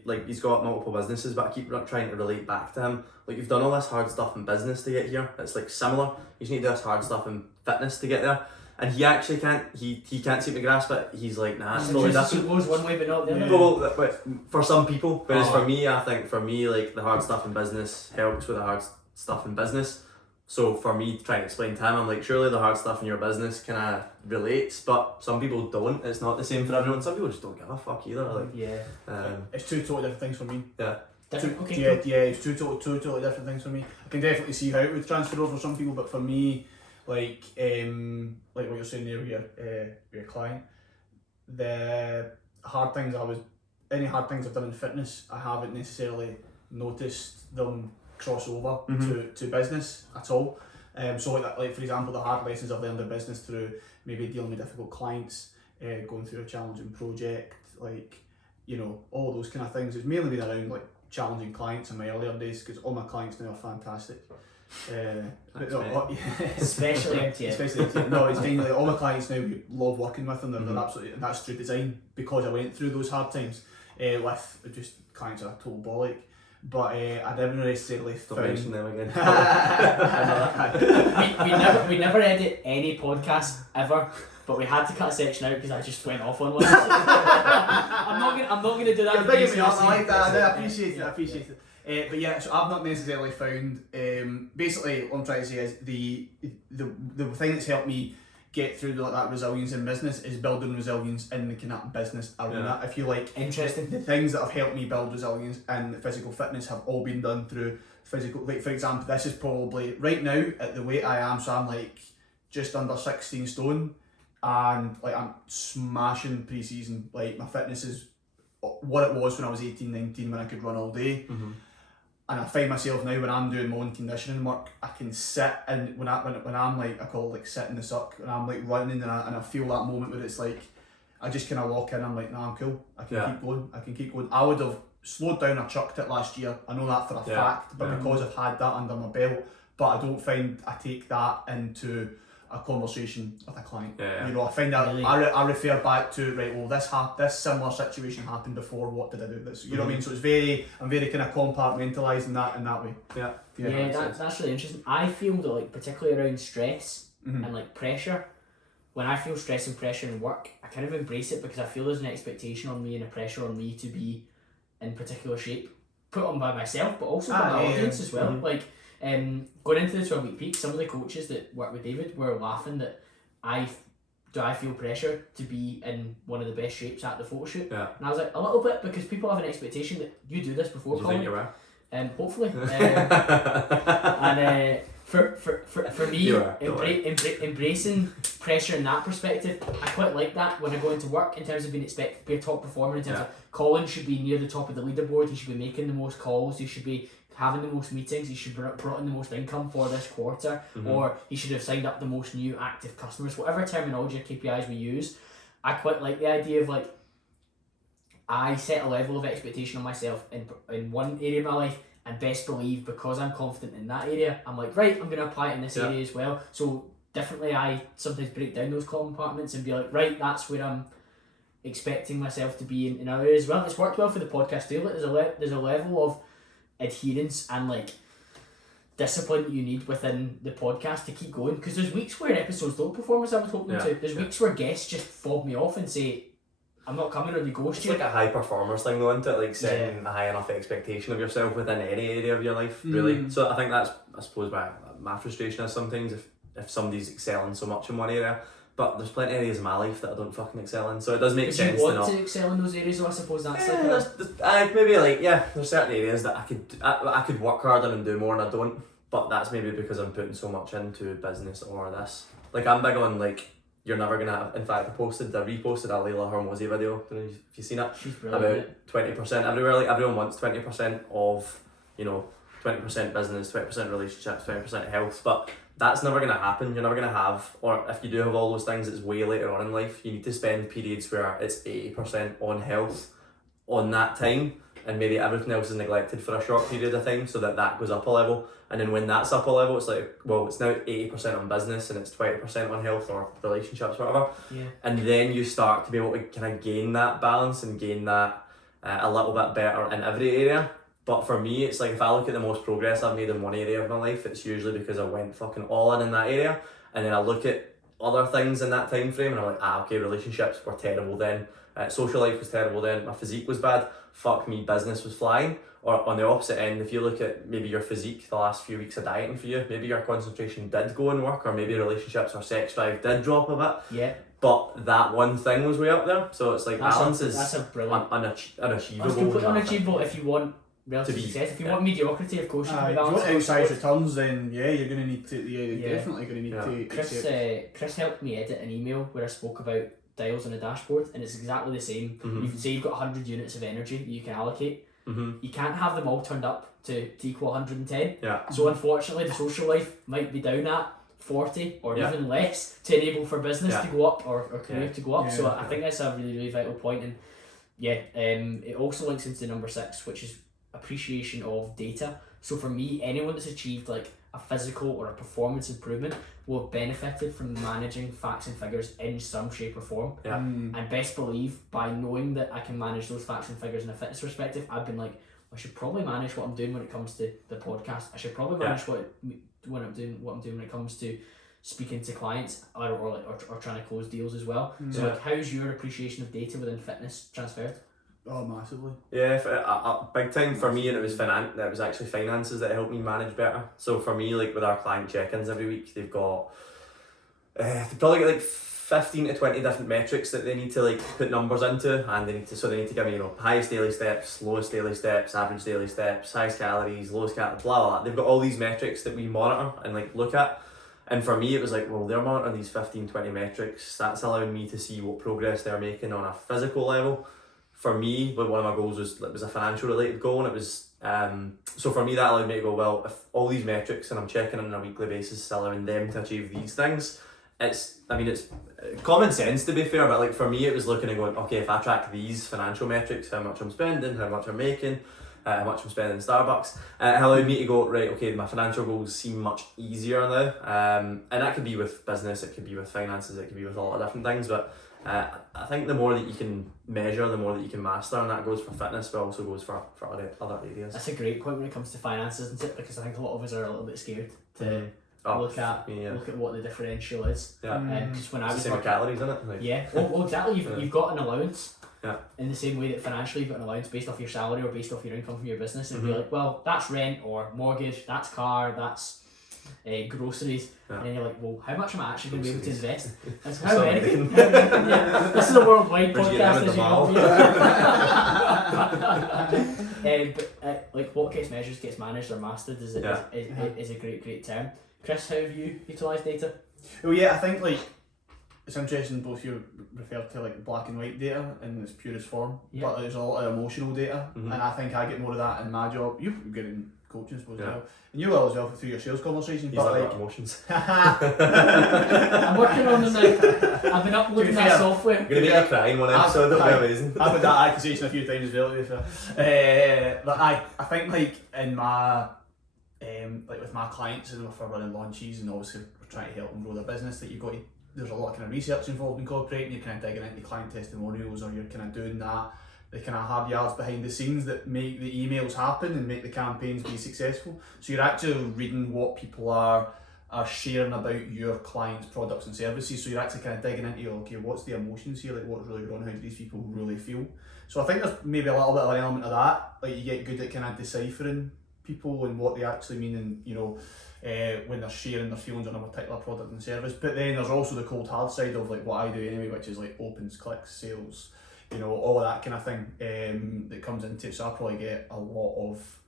like, he's got multiple businesses, but I keep trying to relate back to him. Like, you've done all this hard stuff in business to get here. It's like similar. You just need to do this hard stuff in fitness to get there. And he actually can't, he can't seem to grasp it. He's like, nah, it's totally different. It goes one way but not the other. Well, but for some people, whereas for me, I think for me, like, the hard stuff in business helps with the hard stuff in business. So for me, trying to explain to him, I'm like, surely the hard stuff in your business kind of relates, but some people don't. It's not the same for everyone. Some people just don't give a fuck either. Like, it's two totally different things for me. Yeah. It's two totally different things for me. I can definitely see how it would transfer over for some people, but for me, like what you're saying there with your client, the hard things any hard things I've done in fitness, I haven't necessarily noticed them cross over to business at all. So like for example, the hard lessons I've learned in business through maybe dealing with difficult clients, going through a challenging project, like, you know, all those kind of things. It's mainly been around like challenging clients in my earlier days, because all my clients now are fantastic. Especially MTM. Especially MTM. No, it's kind of like all my clients now love working with them. They're absolutely, and that's through design, because I went through those hard times with just clients are a total bollock. But I never necessarily Don't mention them again. we never edit any podcast ever, but we had to cut a section out because I just went off on one. I'm not gonna do that. You're bigging me up. I like that. I appreciate it. But yeah, so I've not necessarily found. Basically, what I'm trying to say is the thing that's helped me get through that resilience in business is building resilience in the kind of business arena. I feel like interesting. The things that have helped me build resilience in physical fitness have all been done through physical. Like for example, this is probably right now at the weight I am, so I'm like just under 16 stone, and like I'm smashing pre-season. Like my fitness is what it was when I was 18, 19, when I could run all day. And I find myself now when I'm doing my own conditioning work, I can sit, and when I'm like, I call it like sit in the suck, and I'm like running and I feel that moment where it's like, I just kind of walk in, I'm like, nah, I'm cool, I can keep going. I would have slowed down or chucked it last year, I know that for a fact, but because I've had that under my belt, but I don't find I take that into a conversation with a client. You know, I find that really? I refer back to, right, well, this similar situation happened before, what did I do this? You know what I mean? So it's I'm very kind of compartmentalising that in that way. That's really interesting. I feel that, like, particularly around stress and like pressure, when I feel stress and pressure in work, I kind of embrace it, because I feel there's an expectation on me and a pressure on me to be in particular shape, put on by myself, but also by my audience as well. Like, going into the 12-week peak, some of the coaches that work with David were laughing that I feel pressure to be in one of the best shapes at the photo shoot. And I was like, a little bit, because people have an expectation that you do this before. Do you think you were? Hopefully. And for me, embracing pressure in that perspective, I quite like that when I go into work, in terms of being expected to be a top performer, in terms of Colin should be near the top of the leaderboard, he should be making the most calls, he should be having the most meetings, he should have brought in the most income for this quarter, or he should have signed up the most new active customers, whatever terminology or KPIs we use. I quite like the idea of, like, I set a level of expectation on myself in one area of my life, and best believe, because I'm confident in that area, I'm like, right, I'm going to apply it in this area as well. So differently, I sometimes break down those compartments and be like, right, that's where I'm expecting myself to be in other areas as well. It's worked well for the podcast too. Like, there's a level of adherence and like discipline that you need within the podcast to keep going, because there's weeks where episodes don't perform as I was hoping to. There's weeks where guests just fob me off and say, I'm not coming, or they ghost you. It's like a high performers thing though, isn't it? Like setting a high enough expectation of yourself within any area of your life, really. So I think that's, I suppose, my frustration is sometimes if somebody's excelling so much in one area, but there's plenty of areas of my life that I don't fucking excel in, so it does make sense to not. To excel in those areas, though, I suppose that's maybe like, there's certain areas that I could work harder and do more, and I don't, but that's maybe because I'm putting so much into business or this. Like, I'm big on, like, you're never gonna have, in fact I reposted a Layla Hormozy video, don't know if you've seen it. She's brilliant. About 20% everywhere, like everyone wants 20% of, you know, 20% business, 20% relationships, 20% health, but that's never going to happen. You're never going to have, or if you do have all those things, it's way later on in life. You need to spend periods where it's 80% on health on that time, and maybe everything else is neglected for a short period of time, so that goes up a level. And then when that's up a level, it's like, well, it's now 80% on business and it's 20% on health or relationships, whatever. Yeah. And then you start to be able to kind of gain that balance and gain that a little bit better in every area. But for me, it's like, if I look at the most progress I've made in one area of my life, it's usually because I went fucking all in that area. And then I look at other things in that time frame and I'm like, okay, relationships were terrible then. Social life was terrible then. My physique was bad. Fuck me, business was flying. Or on the opposite end, if you look at maybe your physique, the last few weeks of dieting for you, maybe your concentration did go in work, or maybe relationships or sex drive did drop a bit. Yeah. But that one thing was way up there. So it's like, balance is that's a brilliant, unachievable. It's completely unachievable if you want relative To be- success. If you want mediocrity, of course you can If be you want balanced. outsized returns, then yeah, you're going to need to. Yeah, you're Yeah. definitely going to need to. Chris helped me edit an email where I spoke about dials on a dashboard, and it's exactly the same. You can say you've got 100 units of energy that you can allocate. You can't have them all turned up to equal 110. Yeah. So unfortunately, the social life might be down at 40 or even less to enable for business to go up or career to go up. So I think that's a really, really vital point. And it also links into number 6, which is appreciation of data. So for me, anyone that's achieved like a physical or a performance improvement will have benefited from managing facts and figures in some shape or form. Yeah. And best believe, by knowing that I can manage those facts and figures in a fitness perspective, I've been like, I should probably manage what I'm doing when it comes to the podcast. I should probably manage what I'm doing when it comes to speaking to clients or trying to close deals as well. So like, how's your appreciation of data within fitness transferred? Oh, massively. Yeah, big time for me, and it was actually finances that helped me manage better. So for me, like with our client check-ins every week, they've got they probably get like 15 to 20 different metrics that they need to like put numbers into, and they need to give me, highest daily steps, lowest daily steps, average daily steps, highest calories, lowest calories, blah blah blah. They've got all these metrics that we monitor and like look at. And for me, it was like, well, they're monitoring these 15, 20 metrics. That's allowing me to see what progress they're making on a physical level. For me, one of my goals was a financial related goal, and it was so for me that allowed me to go, well, if all these metrics and I'm checking on a weekly basis is allowing them to achieve these things, it's common sense to be fair, but like for me it was looking and going, okay, if I track these financial metrics, how much I'm spending, how much I'm making, how much I'm spending in Starbucks, it allowed me to go, right, okay, my financial goals seem much easier now, and that could be with business, it could be with finances, it could be with a lot of different things, but I think the more that you can measure, the more that you can master, and that goes for fitness, but also goes for other areas. That's a great point when it comes to finances, isn't it? Because I think a lot of us are a little bit scared to look at what the differential is. Yeah. Because when I was same with calories, isn't it? Like, yeah. Well, exactly. You've got an allowance. Yeah. In the same way that financially you've got an allowance based off your salary or based off your income from your business, and be like, well, that's rent or mortgage, that's car, that's groceries, and then you're like, well, how much am I actually going to be able to invest? That's how American. This is a worldwide podcast, as you know. But like, what gets measured gets managed or mastered is a great term. Chris, how have you utilised data? Well, yeah, I think like it's interesting both you referred to like black and white data in its purest form, but there's a lot of emotional data, and I think I get more of that in my job. You get in coaching, I suppose, as well. And you will as well through your sales conversations. He's but like like emotions. I'm working on them now. I've been uploading that software. I'm going to make you cry in one episode, that'll be amazing. I've had that accusation a few times as well, to be fair. But I think like in my like with my clients, and if we're running launches and obviously we're trying to help them grow their business, that there's a lot of kind of research involved in incorporating. You're kind of digging into client testimonials, or you're kind of doing that, the kind of hard yards behind the scenes that make the emails happen and make the campaigns be successful. So you're actually reading what people are sharing about your clients' products and services. So you're actually kind of digging into, okay, what's the emotions here? Like, what's really going on? How do these people really feel? So I think there's maybe a little bit of an element of that. Like, you get good at kind of deciphering people and what they actually mean, and when they're sharing their feelings on a particular product and service. But then there's also the cold hard side of like what I do anyway, which is like opens, clicks, sales, all of that kind of thing that comes into it. So I probably get a lot of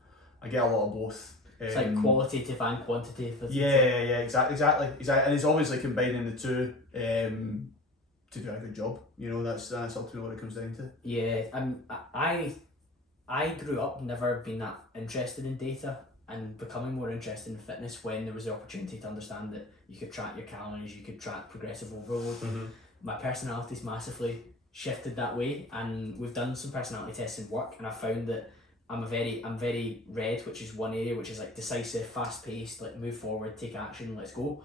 both. It's like qualitative and quantitative. Yeah, exactly. And it's obviously combining the two to do a good job. That's ultimately what it comes down to. Yeah, I grew up never being that interested in data. and becoming more interested in fitness when there was the opportunity to understand that you could track your calories, you could track progressive overload. My personality's massively shifted that way, and we've done some personality tests in work, and I found that I'm very red, which is one area, which is like decisive, fast paced, like move forward, take action, let's go.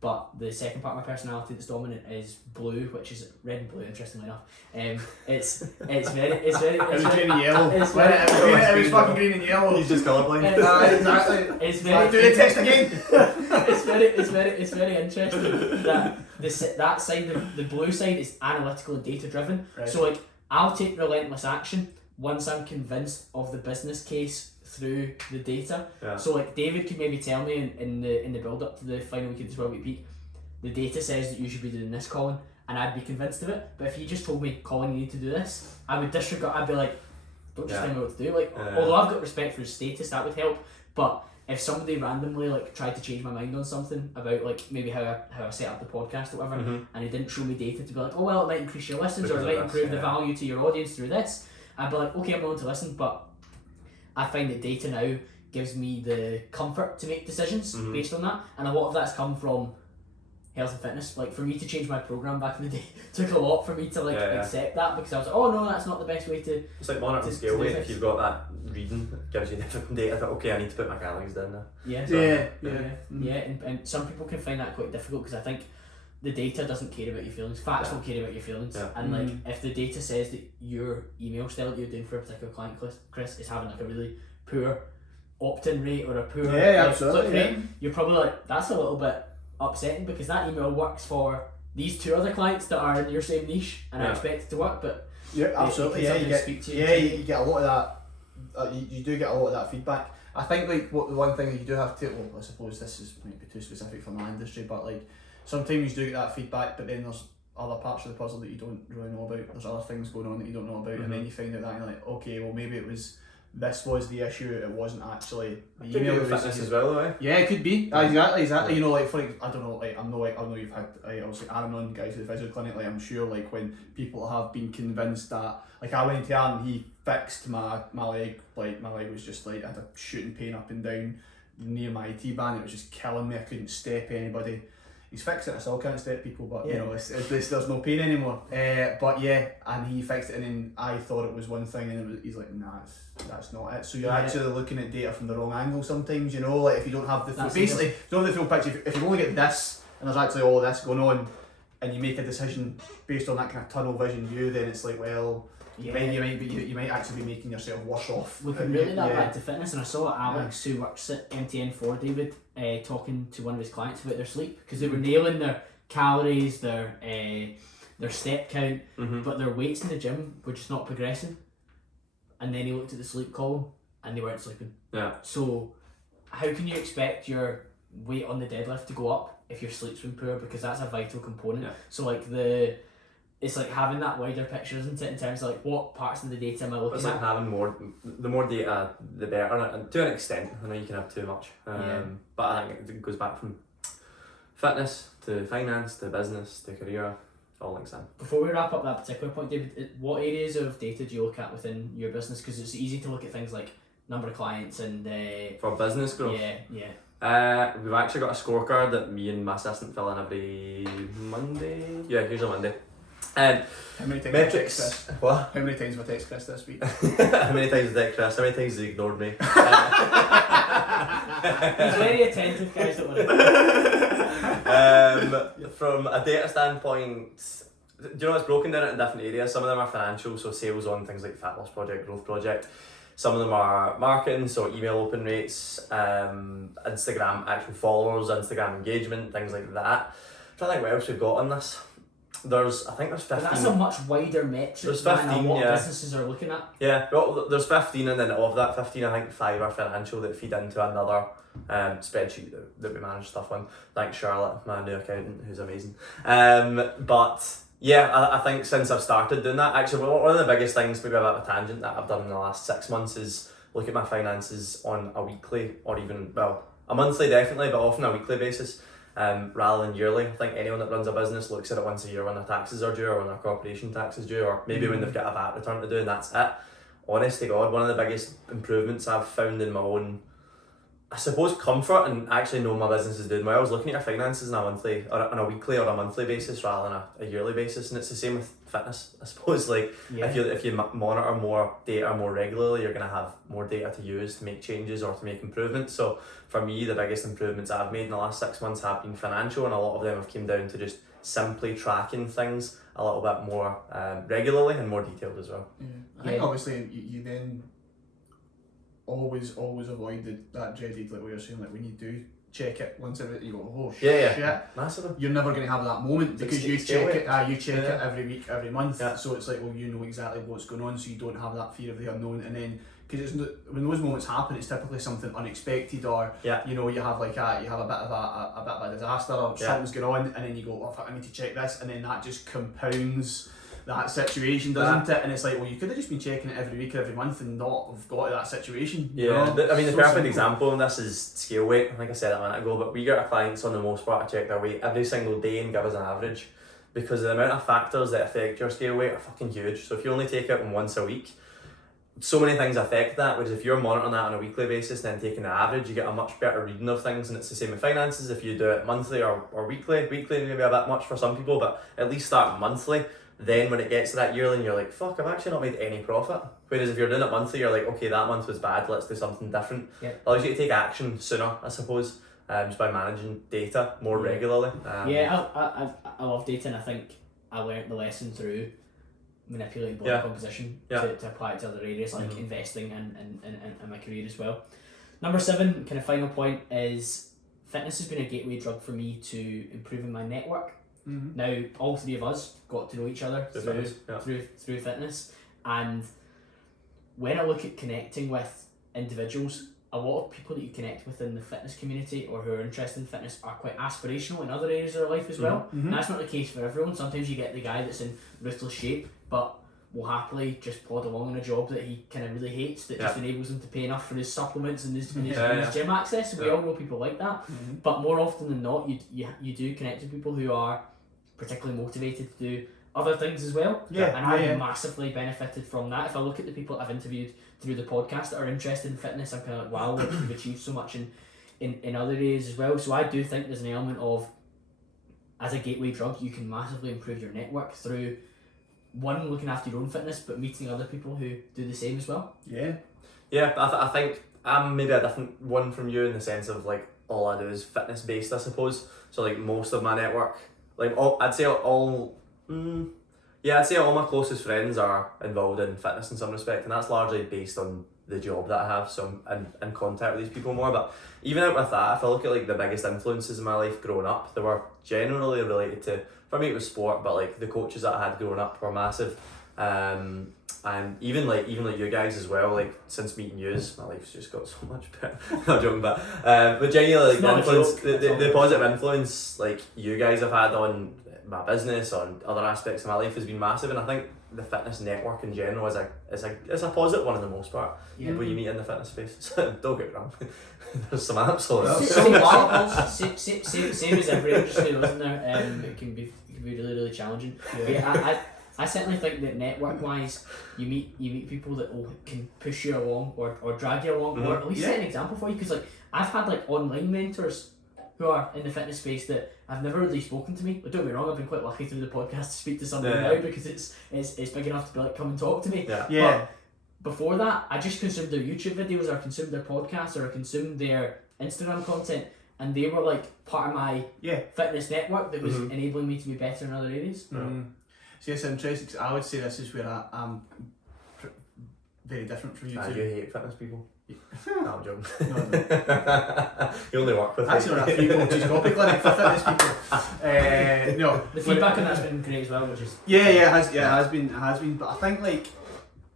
But the second part of my personality that's dominant is blue, which is red and blue. Interestingly enough, it's very It was green and yellow. It was fucking green and yellow. He's just colourblind. Exactly. It's very. Do the test again. It's very interesting that that side, the blue side, is analytical and data driven. Right. So like, I'll take relentless action once I'm convinced of the business case through the data. Yeah. So like, David could maybe tell me in the build up to the final week of the 12-week peak, the data says that you should be doing this, Colin, and I'd be convinced of it. But if he just told me, Colin, you need to do this, I would disregard. I'd be like, don't just tell me what to do. Like, although I've got respect for his status, that would help. But if somebody randomly like tried to change my mind on something about like maybe how I set up the podcast or whatever, and he didn't show me data to be like, oh well, it might increase your listens or it might improve the value to your audience through this, I'd be like, okay, I'm willing to listen. But I find that data now gives me the comfort to make decisions based on that, and a lot of that's come from health and fitness. Like, for me to change my program back in the day took a lot for me to like accept that, because I was like, oh no, that's not the best way to. It's like monitor and scale weight. If you've got that reading, it gives you different data. That okay, I need to put my calories down now. And some people can find that quite difficult, because I think the data doesn't care about your feelings. Facts don't care about your feelings. And like, if the data says that your email style that you're doing for a particular client, Chris, is having like a really poor opt-in rate or a poor click rate, you're probably like, that's a little bit upsetting, because that email works for these 2 other clients that are in your same niche, and I expect it to work. But absolutely. You get a lot of that. You do get a lot of that feedback. I think like the one thing that you do have to, well, I suppose this is might be too specific for my industry, but like, sometimes you do get that feedback, but then there's other parts of the puzzle that you don't really know about. There's other things going on that you don't know about, and then you find out that and you're like, okay, well maybe this was the issue. It wasn't actually the email. Fitness as well, though. Yeah, it could be. Exactly. You know, like, for I don't know, like, I know you've had obviously Aaron on, guys at the physio clinic. Like, I'm sure like when people have been convinced that, like, I went to Aaron, he fixed my leg. Like, my leg was just like, I had a shooting pain up and down near my T-band. It was just killing me. I couldn't step anybody. He's fixed it. I still can't step people, but you know, there's no pain anymore. But yeah, and he fixed it, and then I thought it was one thing, and he's like, nah, that's not it. So you're actually looking at data from the wrong angle sometimes. You know, like, if you don't have the full, basically, if you don't have the full picture, if you only get this, and there's actually all this going on, and you make a decision based on that kind of tunnel vision view, then it's like, well, you might actually be making yourself worse off. We can relate that back to fitness, and I saw Alex, who works at MTN for David, talking to one of his clients about their sleep, because they were nailing their calories, their step count, but their weights in the gym were just not progressing. And then he looked at the sleep column, and they weren't sleeping. Yeah. So how can you expect your weight on the deadlift to go up if your sleep's been poor? Because that's a vital component. Yeah. So like it's like having that wider picture, isn't it, in terms of like, what parts of the data am I looking at? It's like having the more data, the better, and to an extent. I know you can have too much, but I think it goes back from fitness to finance to business to career. It all links in. Before we wrap up that particular point, David, what areas of data do you look at within your business? Because it's easy to look at things like number of clients and for business growth. Yeah. We've actually got a scorecard that me and my assistant fill in every Monday. Yeah, here's a Monday. How many times metrics? What? How many times have I text Chris this week? How many times did I text Chris? How many times has he ignored me? He's very attentive, guys. Don't worry. From a data standpoint, do you know it's broken down into different areas? Some of them are financial, so sales on things like fat loss project, growth project. Some of them are marketing, so email open rates, Instagram actual followers, Instagram engagement, things like that. I'm trying to think what else we've got on this. I think there's 15. But that's a much wider metric than what businesses are looking at. Yeah, well, there's 15, and then of that 15, I think 5 are financial that feed into another spreadsheet that we manage stuff on. Thanks, Charlotte, my new accountant, who's amazing. But yeah, I think since I've started doing that, actually, one of the biggest things, maybe a bit of a tangent, that I've done in the last 6 months is look at my finances on a weekly, or even, well, a monthly definitely, but often a weekly basis. Rather than yearly. I think anyone that runs a business looks at it once a year when their taxes are due, or when their corporation tax is due, or maybe when they've got a VAT return to do, and that's it. Honest to God, one of the biggest improvements I've found in my own I suppose comfort and actually know my business is doing well. I was looking at your finances on a weekly or a monthly basis rather than a yearly basis, and it's the same with fitness. I suppose if you monitor more data more regularly, you're gonna have more data to use to make changes or to make improvements. So for me, the biggest improvements I've made in the last 6 months have been financial, and a lot of them have come down to just simply tracking things a little bit more regularly and more detailed as well. I think obviously you then always avoid that dreaded, like what you're saying, like when you do check it once every, you go, oh shit. Massively. You're never going to have that moment because you check it every week, every month. Yeah. So it's like, well, you know exactly what's going on, so you don't have that fear of the unknown. And then because when those moments happen, it's typically something unexpected, or you know, you have a bit of a disaster, or something's going on, and then you go, oh fuck, I need to check this, and then that just compounds that situation, doesn't it? And it's like, well, you could have just been checking it every week or every month and not have got to that situation. Yeah, you know? I mean, the So perfect simple. example of this is scale weight. I think I said that a minute ago, but we get our clients on the most part to check their weight every single day and give us an average, because the amount of factors that affect your scale weight are fucking huge. So if you only take it once a week, so many things affect that, which if you're monitoring that on a weekly basis and then taking the average, you get a much better reading of things. And it's the same with finances. If you do it monthly or weekly maybe a bit much for some people, but at least start monthly. Then when it gets to that yearly and you're like, fuck, I've actually not made any profit. Whereas if you're doing it monthly, you're like, okay, that month was bad, let's do something different. It allows you to take action sooner, I suppose, just by managing data more regularly. I love data, and I think I learnt the lesson through manipulating body composition to apply it to other areas like investing and my career as well. Number 7, kind of final point, is fitness has been a gateway drug for me to improving my network. Now, all 3 of us got to know each other through fitness, and when I look at connecting with individuals, a lot of people that you connect with in the fitness community or who are interested in fitness are quite aspirational in other areas of their life as well. And that's not the case for everyone. Sometimes you get the guy that's in ruthless shape but will happily just plod along in a job that he kind of really hates, that just enables him to pay enough for his supplements and his gym access. We all know people like that. But more often than not, you do connect with people who are particularly motivated to do other things as well. And I've massively benefited from that. If I look at the people I've interviewed through the podcast that are interested in fitness, I'm kind of like, wow, we've achieved so much in other areas as well. So I do think there's an element of, as a gateway drug, you can massively improve your network through, one, looking after your own fitness, but meeting other people who do the same as well. I think I'm maybe a different one from you in the sense of like all I do is fitness based, I suppose. So like most of my network, like I'd say all my closest friends are involved in fitness in some respect, and that's largely based on the job that I have, so I'm in contact with these people more. But even out with that, if I look at like the biggest influences in my life growing up, they were generally related to, for me it was sport, but like the coaches that I had growing up were massive. And even like you guys as well, like since meeting yous, my life's just got so much better. Not joking, but genuinely like the influence, the positive influence like you guys have had on my business, on other aspects of my life has been massive. And I think the fitness network in general is a positive one in the most part. People you meet in the fitness space. Don't get me wrong. There's some absolute same as every industry, isn't there? It can be really, really challenging. I certainly think that network-wise, you meet people that can push you along or drag you along, or at least set an example for you. Because like I've had like online mentors who are in the fitness space that have never really spoken to me. But don't get me wrong, I've been quite lucky through the podcast to speak to somebody now, because it's big enough to be like, come and talk to me. But before that, I just consumed their YouTube videos, or consumed their podcasts, or consumed their Instagram content, and they were like part of my fitness network that was enabling me to be better in other areas. So it's interesting, because I would say this is where I'm very different from you two. You hate fitness people. No, I'm joking. No, I don't. You only work with Actually, on a free coaches copy clinic for fitness people. No, the feedback on that's been great as well, which is it has been. But I think like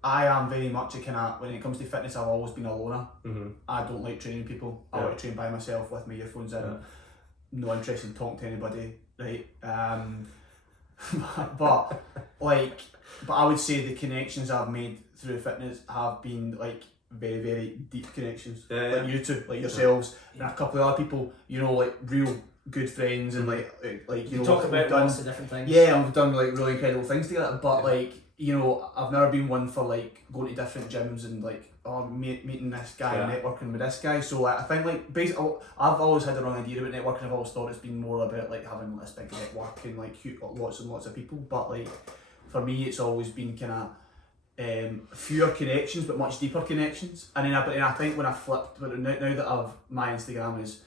I am very much a kind of, when it comes to fitness, I've always been a loner. I don't like training people. I like to train by myself with my earphones in. No interest in talking to anybody, right? but I would say the connections I've made through fitness have been like very, very deep connections. Like you two, like yourselves, and a couple of other people, you know, like real good friends, and like you know, talk about lots of different things. Yeah, and we've done like really incredible things together. But like you know, I've never been one for like going to different gyms and like meeting this guy and networking with this guy. So like, I think like basically I've always had the wrong idea about networking. I've always thought it's been more about like having this big network and like lots and lots of people. But like for me, it's always been kind of fewer connections but much deeper connections. And then I think when I flipped, but now that my Instagram is,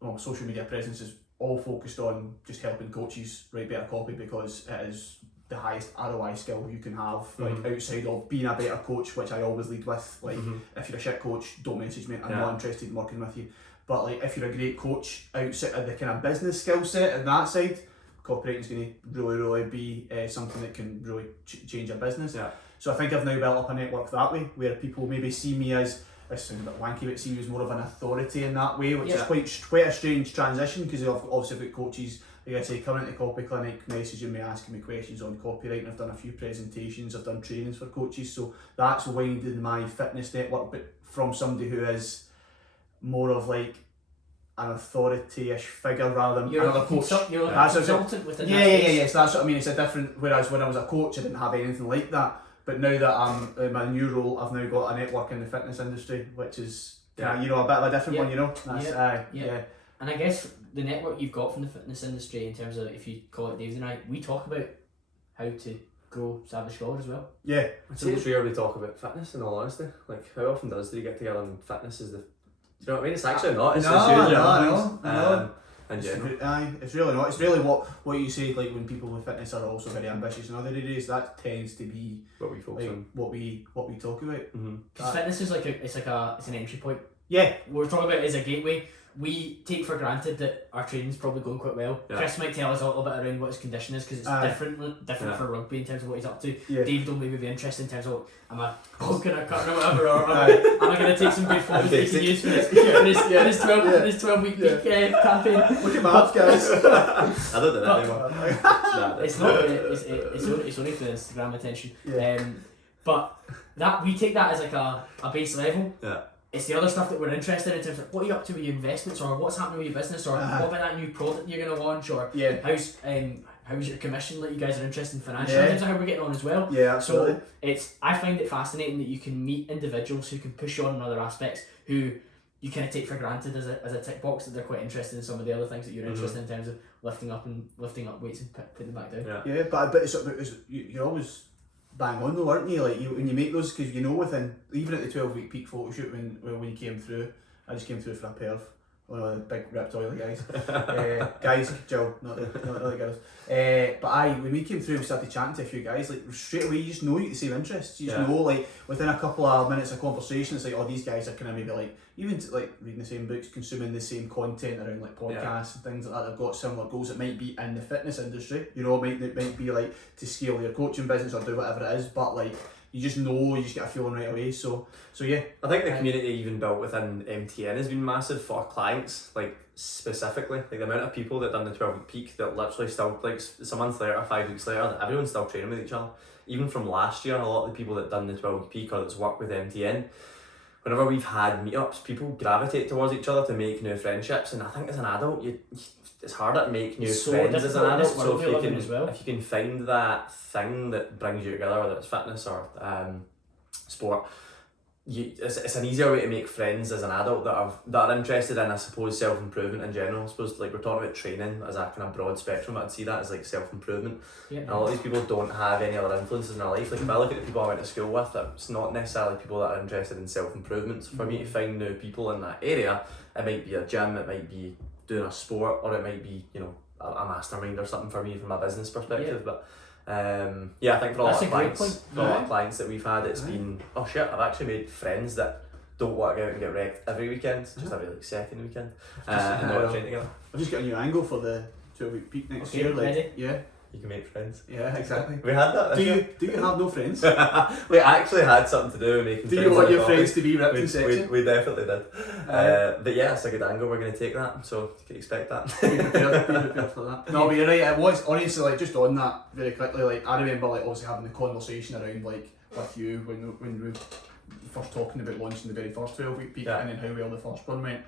well, social media presence is all focused on just helping coaches write better copy, because it is the highest ROI skill you can have, like outside of being a better coach, which I always lead with. Like, if you're a shit coach, don't message me. I'm not interested in working with you. But like, if you're a great coach outside of the kind of business skill set and that side, copywriting is going to really be something that can really change your business. Yeah. So I think I've now built up a network that way, where people maybe see me as, this sounds a bit wanky, but see me as more of an authority in that way, which is quite a strange transition, because I've obviously got coaches, like I say, coming into Copy Clinic, messaging me, asking me questions on copywriting. I've done a few presentations, I've done trainings for coaches, so that's winding my fitness network, but from somebody who is more of like an authority-ish figure rather than another coach. You're like a consultant within that space. So that's what I mean, it's a different, whereas when I was a coach I didn't have anything like that, but now that I'm in my new role, I've now got a network in the fitness industry, which is you know, a bit of a different one, you know. That's, And I guess the network you've got from the fitness industry, in terms of, if you call it Dave's and I, we talk about how to grow Savage Scholar as well. Yeah. I'd say it's rare we talk about fitness, in all honesty. Like, how often do you get together and fitness is the... Do you know what I mean? It's actually not. It's no. In general. It's really not. It's really what you say, like when people with fitness are also very ambitious in other areas, that tends to be what we focus on. What we talk about. Because fitness is it's an entry point. Yeah. What we're talking about is a gateway. We take for granted that our training's probably going quite well. Yeah. Chris might tell us a little bit around what his condition is, because it's different for rugby in terms of what he's up to. Yeah. David will maybe be interested in terms of, am I poking or cutting or whatever, or am I going to take some good photos that he can use for his 12-week peak campaign. Look at my abs, guys. I don't do that anymore. It's not. It's only for Instagram attention. Yeah. But that we take that as like a base level. Yeah. It's the other stuff that we're interested in terms of what are you up to with your investments, or what's happening with your business, or what about that new product you're going to launch, or how's your commission that you guys are interested in financially, in terms of how we're getting on as well. Yeah, absolutely. So I find it fascinating that you can meet individuals who can push you on in other aspects, who you kind of take for granted as a tick box, that they're quite interested in some of the other things that you're interested in terms of lifting up weights and putting them back down. Yeah, but you're always bang on though, aren't you? Like when you make those, because you know, within even at the 12-week peak photo shoot when you came through, I just came through for a perv, one of the big ripped oily guys. Guys, Jill, not the girls. But when we came through, we started chatting to a few guys. Like straight away, you just know you get the same interests. You just know, like within a couple of minutes of conversation, it's like, oh, these guys are kind of maybe like even like reading the same books, consuming the same content around like podcasts and things like that. They've got similar goals. It might be in the fitness industry, you know. It might be like to scale your coaching business or do whatever it is. But like, you just know, you just get a feeling right away. So yeah. I think the community even built within MTN has been massive for clients, like specifically. Like the amount of people that done the 12-week peak that literally still, like it's a month later, 5 weeks later, everyone's still training with each other. Even from last year, a lot of the people that done the 12-week peak or that's worked with MTN, whenever we've had meetups, people gravitate towards each other to make new friendships. And I think as an adult, it's harder to make new friends as an adult. So if you can find that thing that brings you together, whether it's fitness or sport, it's an easier way to make friends as an adult that are interested in, I suppose, self-improvement in general. I suppose, like, we're talking about training as a kind of broad spectrum. I'd see that as like self-improvement. Yeah. And a lot of these people don't have any other influences in their life. Like if I look at the people I went to school with, it's not necessarily people that are interested in self-improvement. So for me to find new people in that area, it might be a gym, it might be doing a sport, or it might be, you know, a mastermind or something for me from a business perspective. But I think for a lot of clients that we've had, it's been, oh shit, I've actually made friends that don't work out and get wrecked every weekend, just every like second weekend, and they're train together. I've just got a new angle for the 12-week peak next year. Like, yeah. You can make friends. Yeah, exactly. We had that. Do you have no friends? We actually had something to do with making friends. Do you want your friends to be ripped and sexy? We definitely did. But yeah, it's a good angle. We're going to take that, so you can expect that. Be prepared for that. No, but you're right. It was honestly, like, just on that very quickly. Like I remember, like, obviously having the conversation around, like, with you when we were first talking about launching the very first 12-week peak, and then how well the first one went.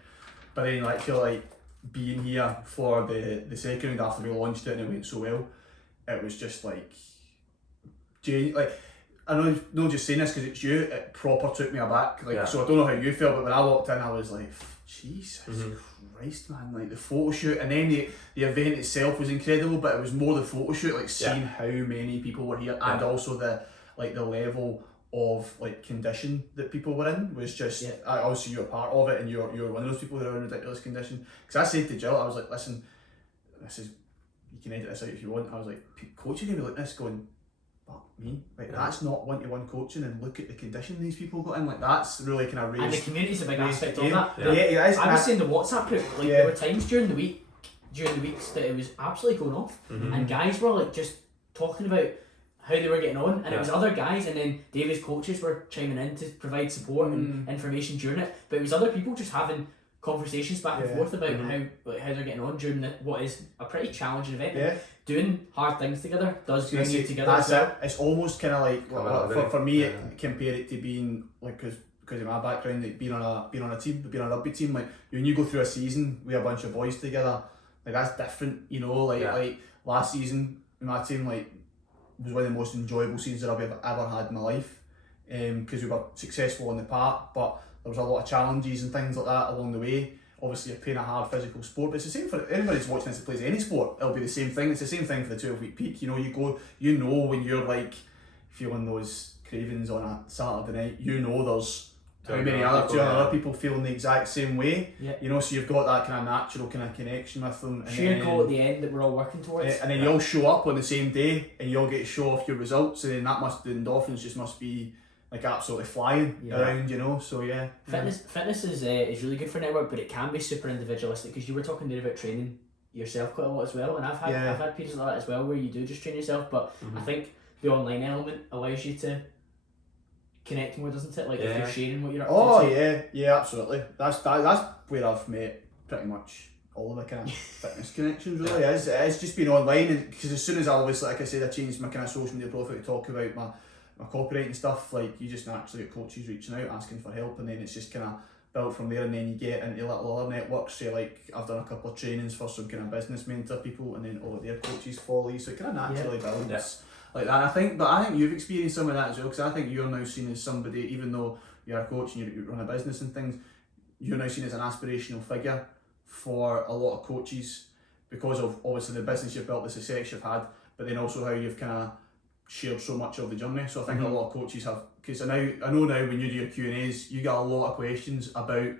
But then, like, I feel like being here for the second round after we launched it and it went so well, it was just like like, I know, not just saying this because it's you, it proper took me aback. Like, Yeah. so I don't know how you felt, but when I walked in, I was like, Jesus Mhm. Christ, man! Like the photo shoot, and then the event itself was incredible, but it was more the photo shoot, like seeing how many people were here, and also the level of like condition that people were in was just. Obviously you're part of it, and you're one of those people who are in ridiculous condition. Because I said to Jill, I was like, listen, this is, you can edit this out if you want. I was like, coach, you're gonna be looking at this going, fuck me, like that's not one-to-one coaching, and look at the condition these people got in. Like that's really kind of raised. And the community's a big aspect of game. that. Yeah, it is. I was saying the WhatsApp group, like there were times during the weeks that it was absolutely going off, and guys were like just talking about how they were getting on, and it was other guys, and then David's coaches were chiming in to provide support and information during it, but it was other people just having conversations back and forth about how they're getting on during what is a pretty challenging event. Yeah. Doing hard things together does bring you together. That's it. It's almost kind of like for me, compare it to being like because of my background, like being on a team, being on a rugby team. Like when you go through a season with a bunch of boys together, like that's different. You know, like last season, my team like was one of the most enjoyable seasons that I've ever had in my life. Because we were successful on the park, but there was a lot of challenges and things like that along the way. Obviously, you're playing a hard physical sport, but it's the same for anybody who's watching this that plays any sport. It'll be the same thing. It's the same thing for the 12-week peak. You know, you know when you're like feeling those cravings on a Saturday night. You know there's how many other people feeling the exact same way. Yeah. You know, so you've got that kind of natural kind of connection with them. And shared goal at the end that we're all working towards. And then you all show up on the same day, and you all get to show off your results, and then the endorphins just must be like absolutely flying around, you know. So Fitness is really good for network, but it can be super individualistic, because you were talking there about training yourself quite a lot as well, and I've had periods like that as well where you do just train yourself, but I think the online element allows you to connect more, doesn't it? Like if you're sharing what you're up to. Yeah, absolutely. That's where I've met pretty much all of the kind of fitness connections. Really, it's just been online, and because as soon as I like I said, I changed my kind of social media profile to talk about my copywriting stuff, like you just naturally get coaches reaching out asking for help, and then it's just kind of built from there, and then you get into little other networks. Say like I've done a couple of trainings for some kind of business mentor people, and then all of their coaches follow you, so it kind of naturally builds like that. I think you've experienced some of that as well, because I think you're now seen as somebody, even though you're a coach and you run a business and things, you're now seen as an aspirational figure for a lot of coaches, because of obviously the business you've built, the success you've had, but then also how you've kind of shared so much of the journey. So I think a lot of coaches have, because I know now when you do your Q&As, you get a lot of questions about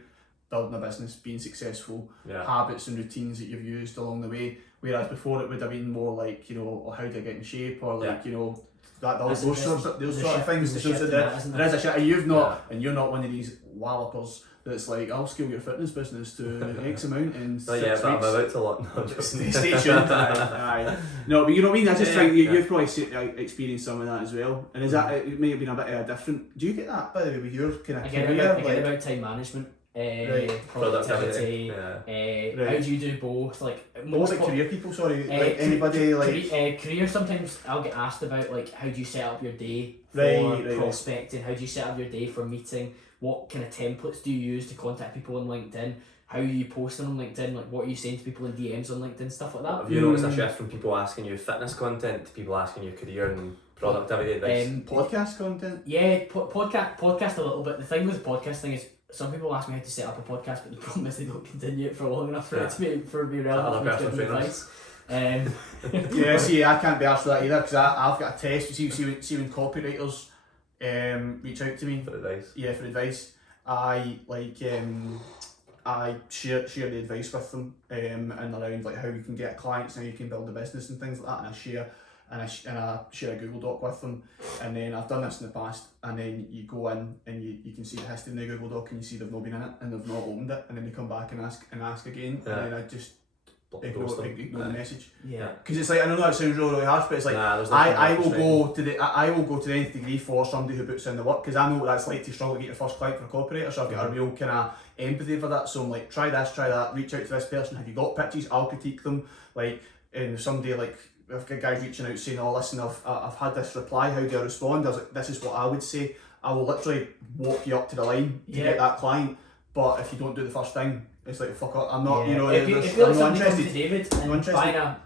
building a business, being successful, habits and routines that you've used along the way, whereas before it would have been more like, you know, or how do I get in shape, or like, you know, those sort of things. So there is a shift, and you've not, and you're not one of these wallopers that's like, I'll scale your fitness business to X amount in 6 weeks. I'm about to look. No, just stay tuned. Aye. No, but you know what I mean? I just think you've probably experienced some of that as well. And is that, it may have been a bit different. Do you get that, by the way, with your kind of career? I get about time management, productivity, how do you do both? Like most career people, sorry, like anybody like career. Sometimes I'll get asked about like how do you set up your day for prospecting? How do you set up your day for meeting? What kind of templates do you use to contact people on LinkedIn? How are you posting on LinkedIn? Like what are you saying to people in DMs on LinkedIn? Stuff like that. Have you noticed a shift from people asking you fitness content to people asking you career and productivity advice? Podcast content? Yeah, podcast a little bit. The thing with the podcast thing is, some people ask me how to set up a podcast, but the problem is they don't continue it for long enough for it to be relevant for me to give advice. See, I can't be asked for that either, because I've got a test. See when copywriters reach out to me for advice. Yeah, for advice. I share the advice with them, and around like how you can get clients, how you can build a business and things like that. And I share a Google Doc with them, and then I've done this in the past, and then you go in and you can see the history in the Google Doc, and you see they've not been in it and they've not opened it, and then they come back and ask again, and then I just ignore the message. Yeah. Because it's like, I know that sounds really harsh, but it's like I will go to the nth degree for somebody who puts in the work, because I know what that's like to struggle to get your first client for a copywriter, so I've got a real kind of empathy for that. So I'm like, try this, try that, reach out to this person. Have you got pitches? I'll critique them. Like, and somebody like, I've got guys reaching out saying, oh listen, I've had this reply, how do I respond? I was like, this is what I would say. I will literally walk you up to the line to get that client, but if you don't do the first thing, it's like, fuck up, I'm not, you know, if you're like somebody comes to David and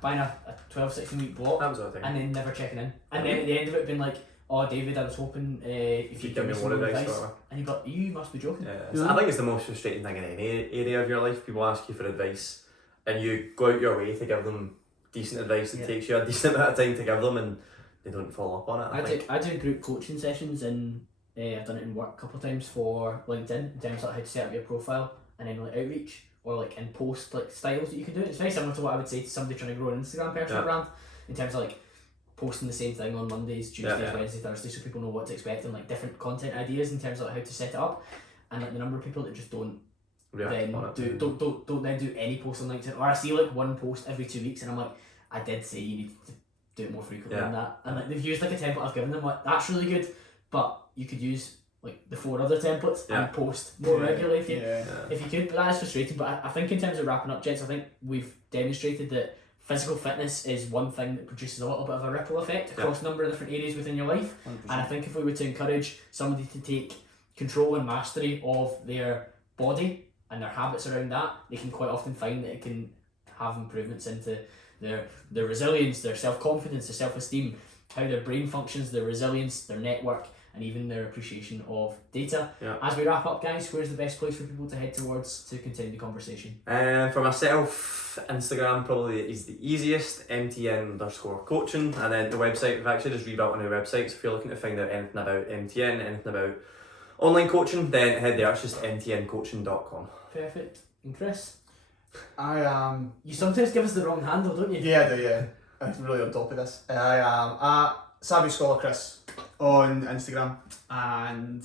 buying a 12-16 week block and then never checking in, and then at the end of it being like, oh David, I was hoping if you give me some more advice. And you'd be like, you must be joking. Yeah. I think it's the most frustrating thing in any area of your life. People ask you for advice and you go out your way to give them decent advice. It takes you a decent amount of time to give them and they don't follow up on it. I do group coaching sessions and I've done it in work a couple of times for LinkedIn in terms of how to set up your profile and then like outreach or like in post like styles that you can do. It's very similar to what I would say to somebody trying to grow an Instagram personal brand in terms of like posting the same thing on Mondays, Tuesdays, Wednesdays, Thursdays, so people know what to expect and like different content ideas in terms of like how to set it up. And like the number of people that just don't then do any post on LinkedIn, or I see like one post every 2 weeks and I'm like, I did say you need to do it more frequently than that. And like they've used like a template I've given them, like that's really good, but you could use like the 4 other templates and post more regularly if you could. But that is frustrating. But I think in terms of wrapping up, gents, I think we've demonstrated that physical fitness is one thing that produces a little bit of a ripple effect across a number of different areas within your life. 100%. And I think if we were to encourage somebody to take control and mastery of their body and their habits around that, they can quite often find that it can have improvements into their resilience, their self-confidence, their self-esteem, how their brain functions, their resilience, their network, and even their appreciation of data. As we wrap up, guys, where's the best place for people to head towards to continue the conversation? For myself, Instagram probably is the easiest, MTN_coaching, and then the website, we've actually just rebuilt a new website, so if you're looking to find out anything about MTN, anything about online coaching, then head there, it's just mtncoaching.com. Perfect. And Chris? I am... You sometimes give us the wrong handle, don't you? Yeah, I do, yeah. I'm really on top of this. I am at Savvy Scholar Chris on Instagram, and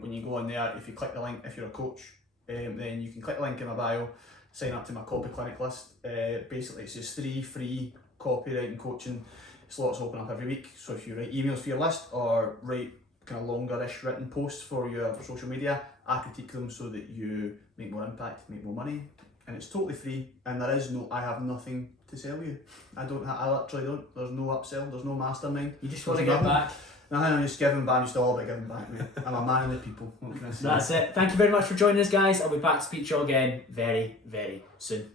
when you go on there, if you click the link, if you're a coach, then you can click the link in my bio, sign up to my copy clinic list. Basically it's just 3 free copywriting coaching slots open up every week, so if you write emails for your list or write kind of longer-ish written posts for your social media, I critique them so that you make more impact, make more money, and it's totally free, and I have nothing to sell you. I literally don't. There's no upsell, there's no mastermind. You just want to give back. Nothing, I'm just giving back, I'm just all about giving back, mate. I'm a man of the people, what can I say? That's it. Thank you very much for joining us, guys. I'll be back to speak to you all again very, very soon.